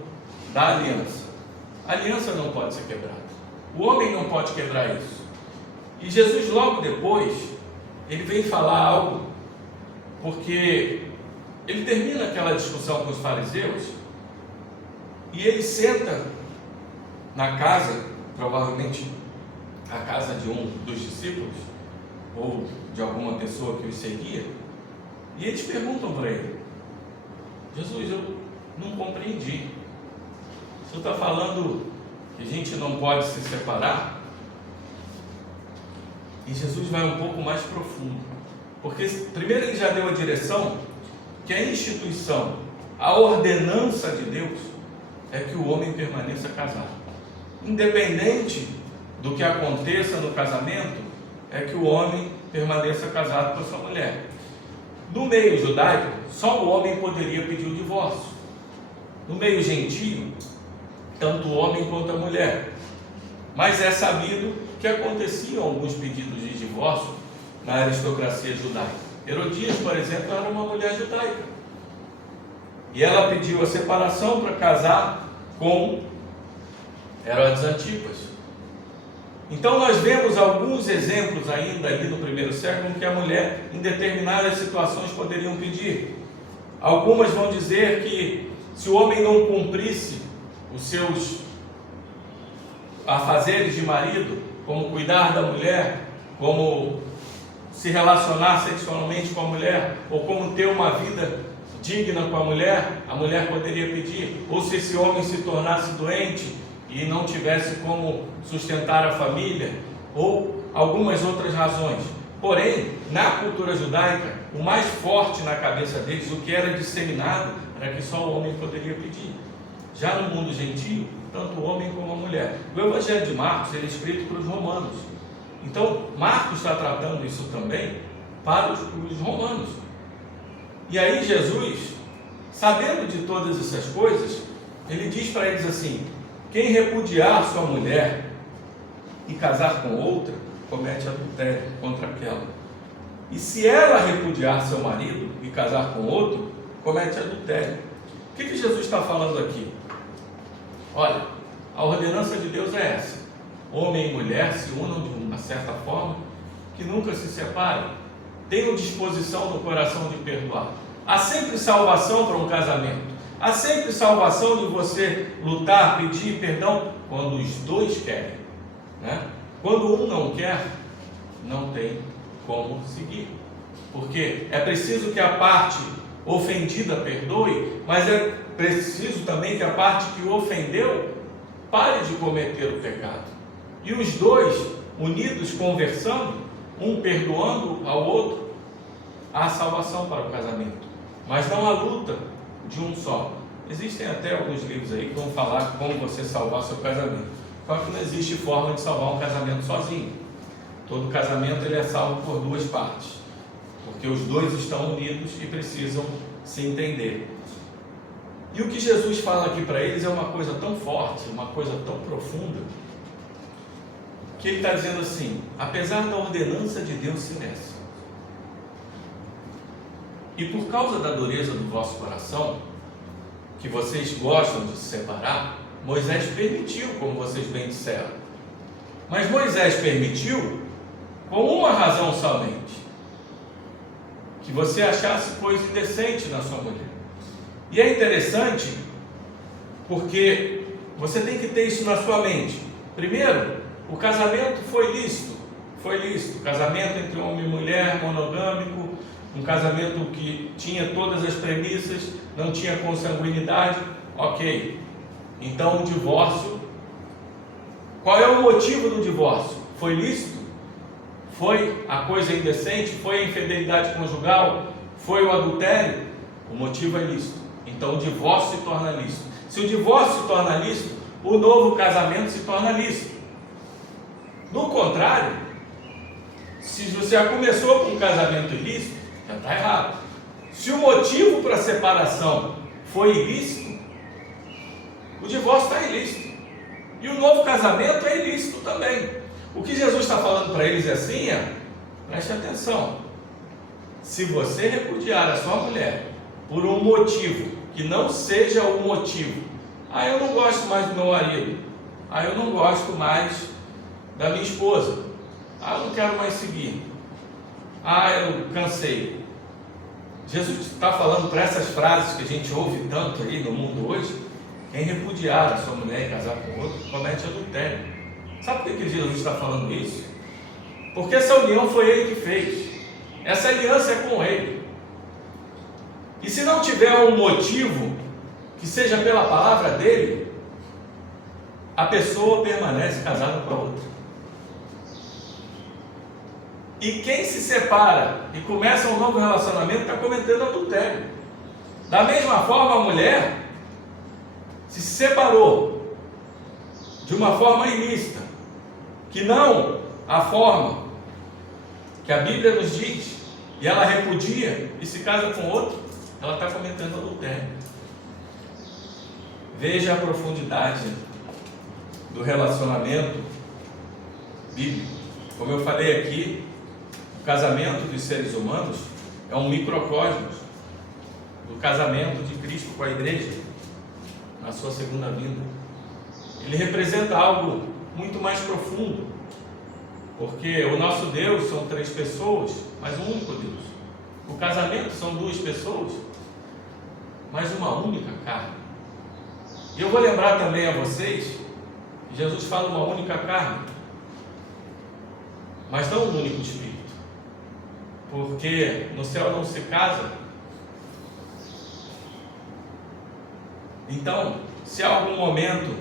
da aliança. A aliança não pode ser quebrada. O homem não pode quebrar isso. E Jesus, logo depois, ele vem falar algo, porque ele termina aquela discussão com os fariseus, e ele senta na casa, provavelmente a casa de um dos discípulos, ou de alguma pessoa que os seguia, e eles perguntam para ele: Jesus, eu não compreendi. Você está falando que a gente não pode se separar? E Jesus vai um pouco mais profundo, porque primeiro ele já deu a direção que a instituição, a ordenança de Deus é que o homem permaneça casado. Independente do que aconteça no casamento, é que o homem permaneça casado com a sua mulher. No meio judaico, só o homem poderia pedir o divórcio. No meio gentio, tanto o homem quanto a mulher. Mas é sabido que aconteciam alguns pedidos de divórcio na aristocracia judaica. Herodias, por exemplo, era uma mulher judaica, e ela pediu a separação para casar com Herodes Antipas. Então nós vemos alguns exemplos ainda ali no primeiro século em que a mulher, em determinadas situações, poderiam pedir. Algumas vão dizer que se o homem não cumprisse os seus afazeres de marido, como cuidar da mulher, como se relacionar sexualmente com a mulher, ou como ter uma vida digna com a mulher poderia pedir. Ou se esse homem se tornasse doente e não tivesse como sustentar a família, ou algumas outras razões. Porém, na cultura judaica, o mais forte na cabeça deles, o que era disseminado, era que só o homem poderia pedir. Já no mundo gentio, tanto o homem como a mulher. O Evangelho de Marcos, ele é escrito para os romanos. Então, Marcos está tratando isso também para os romanos. E aí Jesus, sabendo de todas essas coisas, ele diz para eles assim: quem repudiar sua mulher e casar com outra, comete adultério contra aquela. E se ela repudiar seu marido e casar com outro, comete adultério. O que Jesus está falando aqui? Olha, a ordenança de Deus é essa: homem e mulher se unam de uma certa forma, que nunca se separem, tenham disposição no coração de perdoar. Há sempre salvação para um casamento, há sempre salvação de você lutar, pedir perdão, quando os dois querem, né? Quando um não quer, não tem como seguir, porque é preciso que a parte ofendida perdoe, mas é preciso também que a parte que o ofendeu pare de cometer o pecado. E os dois, unidos, conversando, um perdoando ao outro, há salvação para o casamento. Mas não há luta de um só. Existem até alguns livros aí que vão falar como você salvar seu casamento. Só que não existe forma de salvar um casamento sozinho. Todo casamento ele é salvo por duas partes, porque os dois estão unidos e precisam se entender. E o que Jesus fala aqui para eles é uma coisa tão forte, uma coisa tão profunda, que ele está dizendo assim: apesar da ordenança de Deus ser essa, e por causa da dureza do vosso coração, que vocês gostam de se separar, Moisés permitiu, como vocês bem disseram. Mas Moisés permitiu com uma razão somente: que você achasse coisa indecente na sua mulher. E é interessante, porque você tem que ter isso na sua mente. Primeiro, o casamento foi lícito. Foi lícito. Casamento entre homem e mulher, monogâmico, um casamento que tinha todas as premissas, não tinha consanguinidade. Ok. Então o divórcio, qual é o motivo do divórcio? Foi lícito? Foi a coisa indecente? Foi a infidelidade conjugal? Foi o adultério? O motivo é lícito. Então o divórcio se torna lícito. Se o divórcio se torna lícito, o novo casamento se torna lícito. No contrário, se você já começou com um casamento ilícito, já está errado. Se o motivo para a separação foi ilícito, o divórcio está ilícito. E o novo casamento é ilícito também. O que Jesus está falando para eles é assim, preste atenção. Se você repudiar a sua mulher por um motivo que não seja o motivo, eu não gosto mais do meu marido, eu não gosto mais da minha esposa, eu não quero mais seguir, eu cansei. Jesus está falando para essas frases que a gente ouve tanto aí no mundo hoje: quem repudiar a sua mulher e casar com outro, comete adultério. Sabe por que Jesus está falando isso? Porque essa união foi Ele que fez, essa aliança é com Ele. E se não tiver um motivo que seja pela palavra dele, a pessoa permanece casada com a outra. E quem se separa e começa um novo relacionamento está cometendo adultério. Da mesma forma, a mulher se separou de uma forma ilícita, que não a forma que a Bíblia nos diz, e ela repudia e se casa com outro, ela está cometendo adultério. Veja a profundidade do relacionamento bíblico. Como eu falei aqui, o casamento dos seres humanos é um microcosmos do casamento de Cristo com a igreja na sua segunda vinda. Ele representa algo muito mais profundo, porque o nosso Deus são 3 pessoas, mas um único Deus. O casamento são 2 pessoas, mas uma única carne. E eu vou lembrar também a vocês que Jesus fala uma única carne, mas não um único espírito, porque no céu não se casa. Então, se há algum momento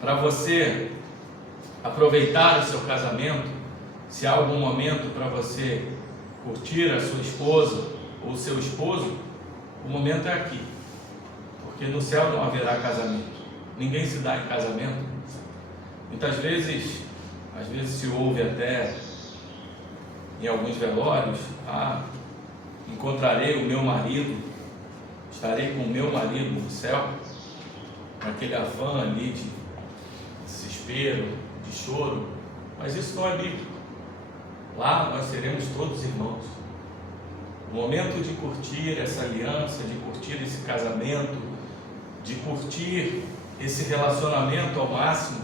para você aproveitar o seu casamento, se há algum momento para você curtir a sua esposa ou o seu esposo, o momento é aqui, porque no céu não haverá casamento. Ninguém se dá em casamento. Muitas vezes, às vezes se ouve até em alguns velórios: encontrarei o meu marido, estarei com o meu marido no céu, naquele afã ali de desespero, de choro. Mas isso não é bíblico. Lá nós seremos todos irmãos. O momento de curtir essa aliança, de curtir esse casamento, de curtir esse relacionamento ao máximo,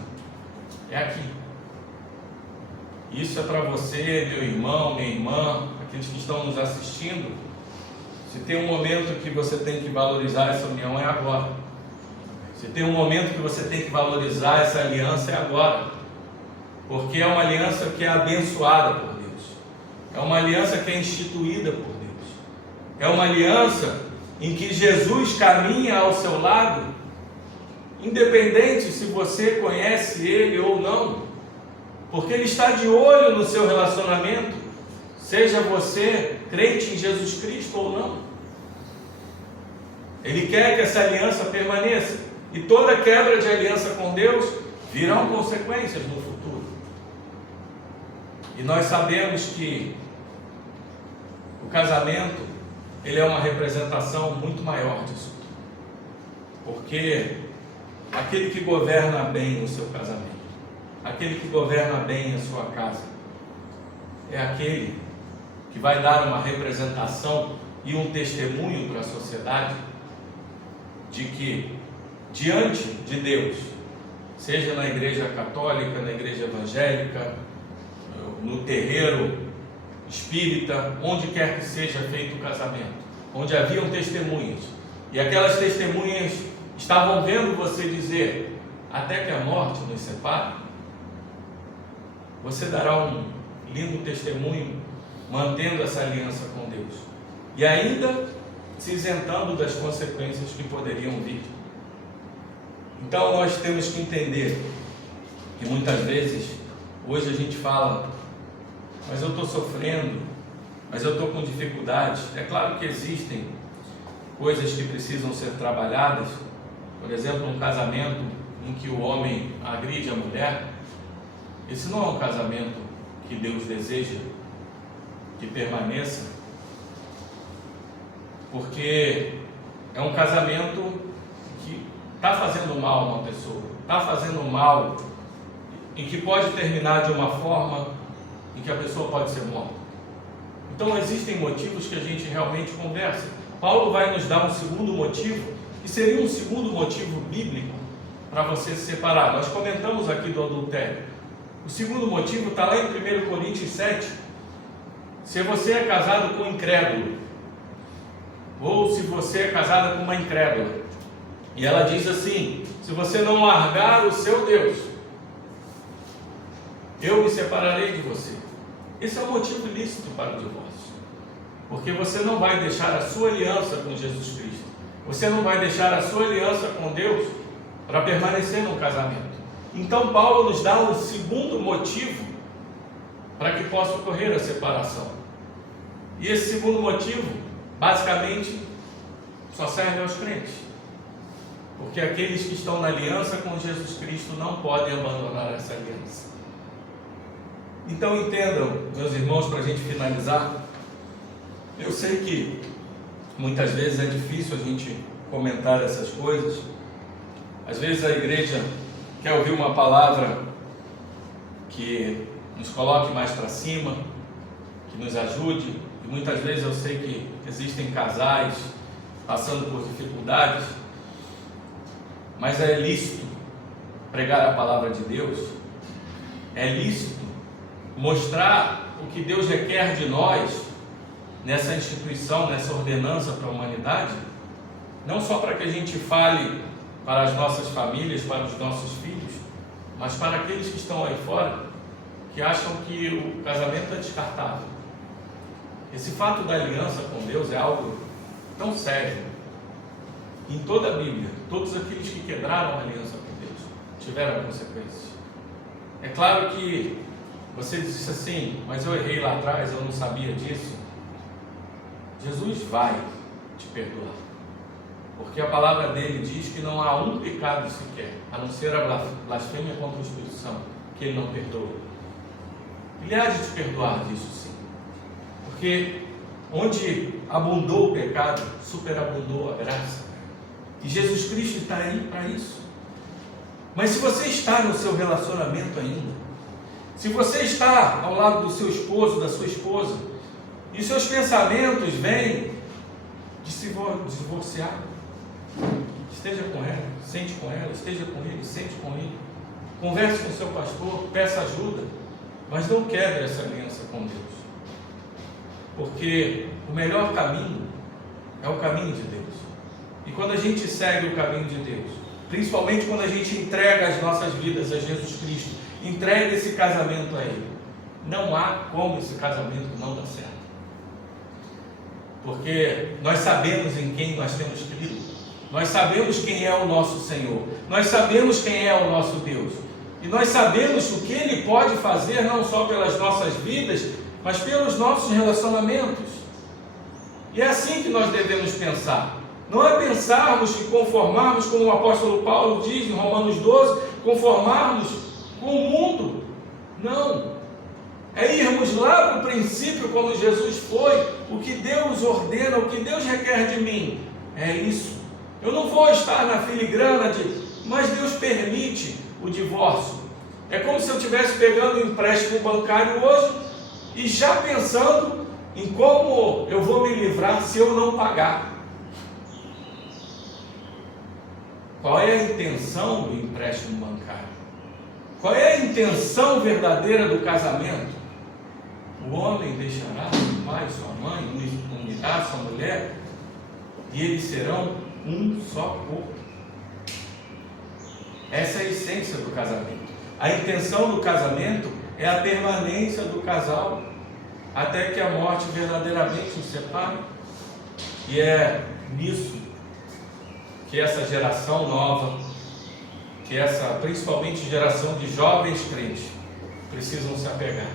é aqui. Isso é para você, meu irmão, minha irmã, aqueles que estão nos assistindo. Se tem um momento que você tem que valorizar essa união, é agora. Se tem um momento que você tem que valorizar essa aliança, é agora. Porque é uma aliança que é abençoada por Deus. É uma aliança que é instituída por Deus. É uma aliança em que Jesus caminha ao seu lado, independente se você conhece Ele ou não, porque Ele está de olho no seu relacionamento, seja você crente em Jesus Cristo ou não. Ele quer que essa aliança permaneça, e toda quebra de aliança com Deus virão consequências no futuro. E nós sabemos que o casamento, ele é uma representação muito maior disso, porque aquele que governa bem o seu casamento, aquele que governa bem a sua casa, é aquele que vai dar uma representação e um testemunho para a sociedade de que, diante de Deus, seja na igreja católica, na igreja evangélica, no terreiro espírita, onde quer que seja feito o casamento, onde haviam testemunhas, e aquelas testemunhas estavam vendo você dizer: até que a morte nos separe, você dará um lindo testemunho, mantendo essa aliança com Deus, e ainda se isentando das consequências que poderiam vir. Então nós temos que entender que muitas vezes, hoje a gente fala: mas eu estou sofrendo, mas eu estou com dificuldades. É claro que existem coisas que precisam ser trabalhadas. Por exemplo, um casamento em que o homem agride a mulher, esse não é um casamento que Deus deseja que permaneça. porque é um casamento que está fazendo mal a uma pessoa, está fazendo mal, e que pode terminar de uma forma em que a pessoa pode ser morta. Então existem motivos que a gente realmente conversa. Paulo vai nos dar um segundo motivo, que seria um segundo motivo bíblico para você se separar. Nós comentamos aqui do adultério. O segundo motivo está lá em 1 Coríntios 7. Se você é casado com um incrédulo, ou se você é casada com uma incrédula, e ela diz assim: se você não largar o seu Deus, eu me separarei de você. Esse é o motivo ilícito para o divórcio, porque você não vai deixar a sua aliança com Jesus Cristo, você não vai deixar a sua aliança com Deus para permanecer no casamento. Então Paulo nos dá um segundo motivo para que possa ocorrer a separação, e esse segundo motivo basicamente só serve aos crentes, porque aqueles que estão na aliança com Jesus Cristo não podem abandonar essa aliança. Então entendam, meus irmãos, para a gente finalizar, eu sei que muitas vezes é difícil a gente comentar essas coisas. Às vezes a igreja quer ouvir uma palavra que nos coloque mais para cima, que nos ajude, e muitas vezes eu sei que existem casais passando por dificuldades, mas é lícito pregar a palavra de Deus, é lícito mostrar o que Deus requer de nós nessa instituição, nessa ordenança para a humanidade, não só para que a gente fale para as nossas famílias, para os nossos filhos, mas para aqueles que estão aí fora, que acham que o casamento é descartável. Esse fato da aliança com Deus é algo tão sério. Em toda a Bíblia, todos aqueles que quebraram a aliança com Deus tiveram consequências. É claro que você disse assim: mas eu errei lá atrás, eu não sabia disso. Jesus vai te perdoar, porque a palavra dele diz que não há um pecado sequer, a não ser a blasfêmia contra o Espírito Santo, que ele não perdoa. Ele há de te perdoar disso, sim, porque onde abundou o pecado, superabundou a graça, e Jesus Cristo está aí para isso. Mas se você está no seu relacionamento ainda, se você está ao lado do seu esposo, da sua esposa, e seus pensamentos vêm de se divorciar, esteja com ela, sente com ela, esteja com ele, sente com ele, converse com seu pastor, peça ajuda, mas não quebre essa aliança com Deus, porque o melhor caminho é o caminho de Deus. E quando a gente segue o caminho de Deus, principalmente quando a gente entrega as nossas vidas a Jesus Cristo, entrega esse casamento a Ele, não há como esse casamento não dar certo, porque nós sabemos em quem nós temos crido, nós sabemos quem é o nosso Senhor, nós sabemos quem é o nosso Deus, e nós sabemos o que Ele pode fazer não só pelas nossas vidas, mas pelos nossos relacionamentos. E é assim que nós devemos pensar. Não é pensarmos e conformarmos, como o apóstolo Paulo diz em Romanos 12, conformarmos com o mundo. Não. É irmos lá para o princípio, como Jesus foi, o que Deus ordena, o que Deus requer de mim. É isso. Eu não vou estar na filigrana mas Deus permite o divórcio. É como se eu estivesse pegando um empréstimo bancário hoje e já pensando em como eu vou me livrar se eu não pagar. Qual é a intenção do empréstimo bancário? Qual é a intenção verdadeira do casamento? O homem deixará seu pai e sua mãe, unirá sua mulher, e eles serão um só corpo. Essa é a essência do casamento. A intenção do casamento é a permanência do casal até que a morte verdadeiramente os separe. E é nisso que essa geração nova, que essa principalmente geração de jovens crentes, precisam se apegar,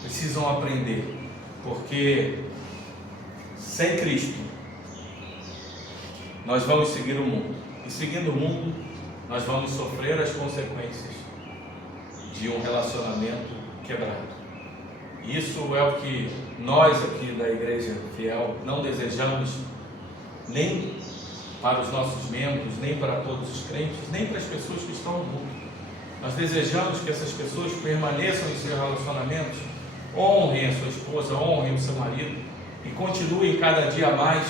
precisam aprender, porque sem Cristo nós vamos seguir o mundo, e seguindo o mundo nós vamos sofrer as consequências de um relacionamento quebrado. Isso é o que nós aqui da Igreja Fiel não desejamos nem para os nossos membros, nem para todos os crentes, nem para as pessoas que estão no mundo. Nós desejamos que essas pessoas permaneçam em seus relacionamentos, honrem a sua esposa, honrem o seu marido e continuem cada dia mais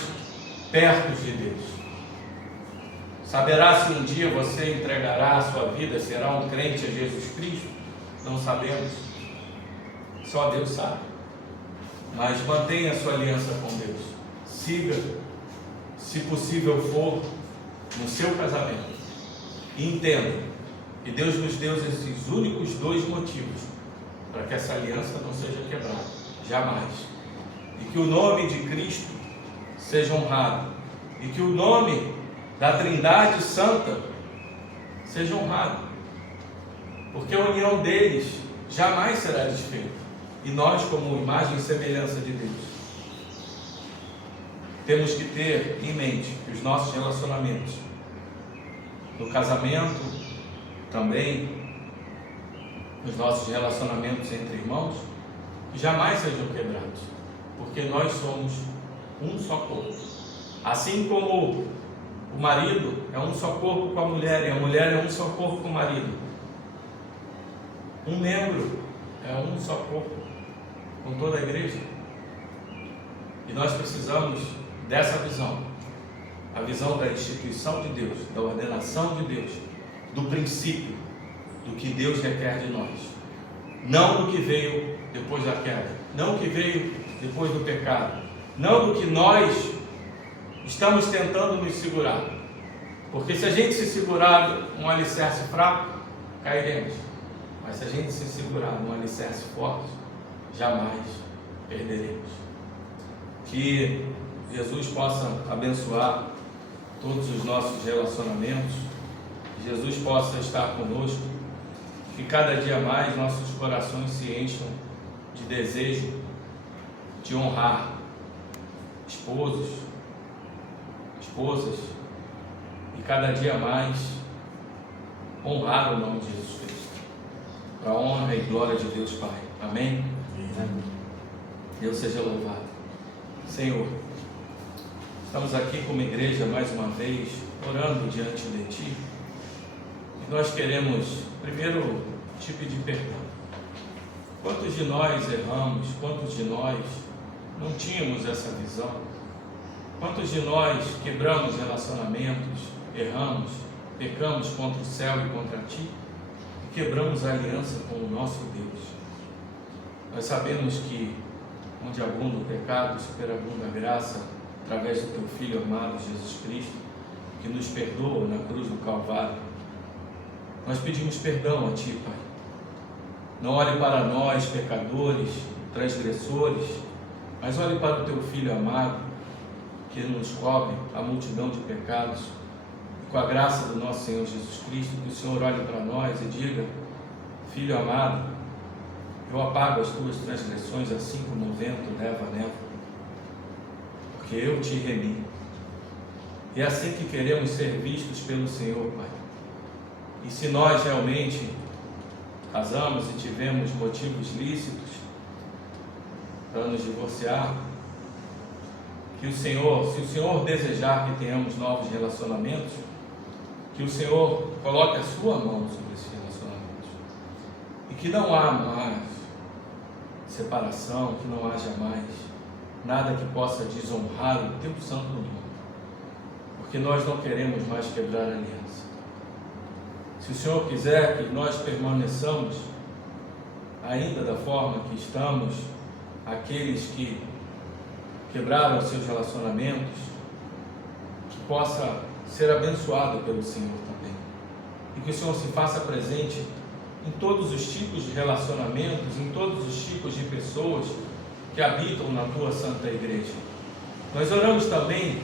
perto de Deus. Saberá se um dia você entregará a sua vida, será um crente a Jesus Cristo? Não sabemos. Só Deus sabe. Mas mantenha a sua aliança com Deus. Siga, se possível for, no seu casamento. E entenda que Deus nos deu esses únicos 2 motivos para que essa aliança não seja quebrada. Jamais. E que o nome de Cristo seja honrado. E que o nome da Trindade Santa seja honrado. Porque a união deles jamais será desfeita. E nós, como imagem e semelhança de Deus, temos que ter em mente que os nossos relacionamentos, no casamento, também, os nossos relacionamentos entre irmãos, jamais sejam quebrados, porque nós somos um só corpo. Assim como o marido é um só corpo com a mulher, e a mulher é um só corpo com o marido. Um membro é um só corpo com toda a igreja. E nós precisamos dessa visão, a visão da instituição de Deus, da ordenação de Deus, do princípio, do que Deus requer de nós, não do que veio depois da queda, não do que veio depois do pecado, não do que nós estamos tentando nos segurar, porque se a gente se segurar num alicerce fraco, cairemos, mas se a gente se segurar num alicerce forte, jamais perderemos. Que Jesus possa abençoar todos os nossos relacionamentos, que Jesus possa estar conosco, que cada dia mais nossos corações se encham de desejo de honrar esposos, esposas, e cada dia mais honrar o nome de Jesus Cristo, para a honra e glória de Deus Pai. Amém? Deus seja louvado. Senhor, estamos aqui como igreja mais uma vez, orando diante de Ti, e nós queremos primeiro te pedir perdão. Quantos de nós erramos? Quantos de nós não tínhamos essa visão? Quantos de nós quebramos relacionamentos, erramos, pecamos contra o céu e contra Ti, e quebramos a aliança com o nosso Deus? Nós sabemos que onde abunda o pecado, superabunda a graça, através do Teu Filho amado Jesus Cristo, que nos perdoa na cruz do Calvário. Nós pedimos perdão a Ti, Pai. Não olhe para nós, pecadores, transgressores, mas olhe para o Teu Filho amado, que nos cobre a multidão de pecados. E com a graça do nosso Senhor Jesus Cristo, que o Senhor olhe para nós e diga: Filho amado, eu apago as tuas transgressões, assim como o vento leva a névoa, porque eu te remi. E é assim que queremos ser vistos pelo Senhor, Pai. E se nós realmente casamos e tivemos motivos lícitos para nos divorciar, que o Senhor, se o Senhor desejar que tenhamos novos relacionamentos, que o Senhor coloque a sua mão sobre esses relacionamentos, e que não há mais separação, que não haja mais nada que possa desonrar o Teu santo nome, porque nós não queremos mais quebrar a aliança. Se o Senhor quiser que nós permaneçamos ainda da forma que estamos, aqueles que quebraram seus relacionamentos, que possa ser abençoado pelo Senhor também, e que o Senhor se faça presente em todos os tipos de relacionamentos, em todos os tipos de pessoas que habitam na Tua Santa Igreja. Nós oramos também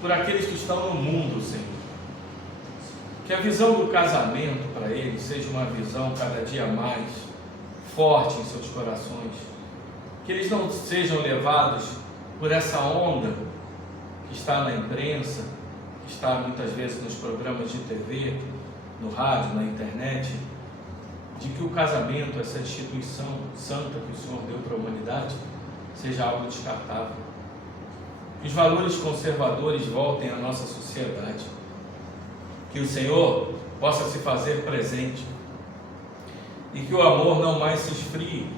por aqueles que estão no mundo, Senhor, que a visão do casamento para eles seja uma visão cada dia mais forte em seus corações, que eles não sejam levados por essa onda que está na imprensa, que está muitas vezes nos programas de TV, no rádio, na internet, de que o casamento, essa instituição santa que o Senhor deu para a humanidade, seja algo descartável. que os valores conservadores voltem à nossa sociedade, que o Senhor possa se fazer presente e que o amor não mais se esfrie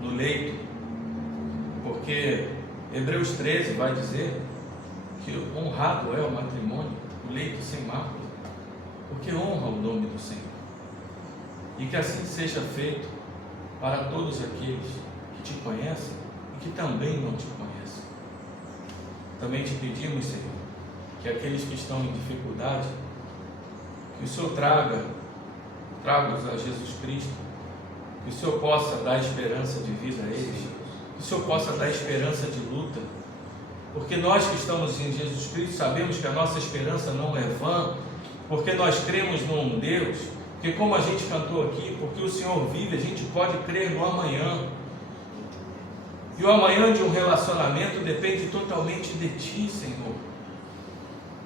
no leito, porque Hebreus 13 vai dizer que honrado é o matrimônio, o leito sem mácula, porque honra o nome do Senhor. E que assim seja feito para todos aqueles que te conhecem e que também não te conhecem. Também te pedimos, Senhor, que aqueles que estão em dificuldade, que o Senhor traga-os a Jesus Cristo, que o Senhor possa dar esperança de vida a eles, que o Senhor possa dar esperança de luta, porque nós que estamos em Jesus Cristo sabemos que a nossa esperança não é vã, porque nós cremos num Deus, porque como a gente cantou aqui, porque o Senhor vive, a gente pode crer no amanhã, e o amanhã de um relacionamento depende totalmente de Ti, Senhor,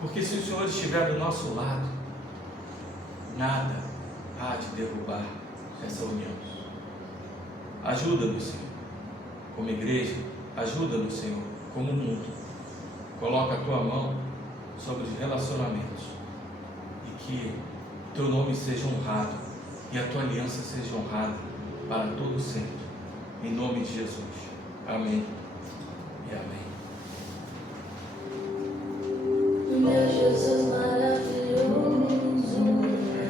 porque se o Senhor estiver do nosso lado, nada há de derrubar essa união. Ajuda-nos, Senhor, como igreja, ajuda-nos, Senhor, como mundo. Coloca a Tua mão sobre os relacionamentos e que o Teu nome seja honrado e a Tua aliança seja honrada para todo sempre. Em nome de Jesus. Amém e amém.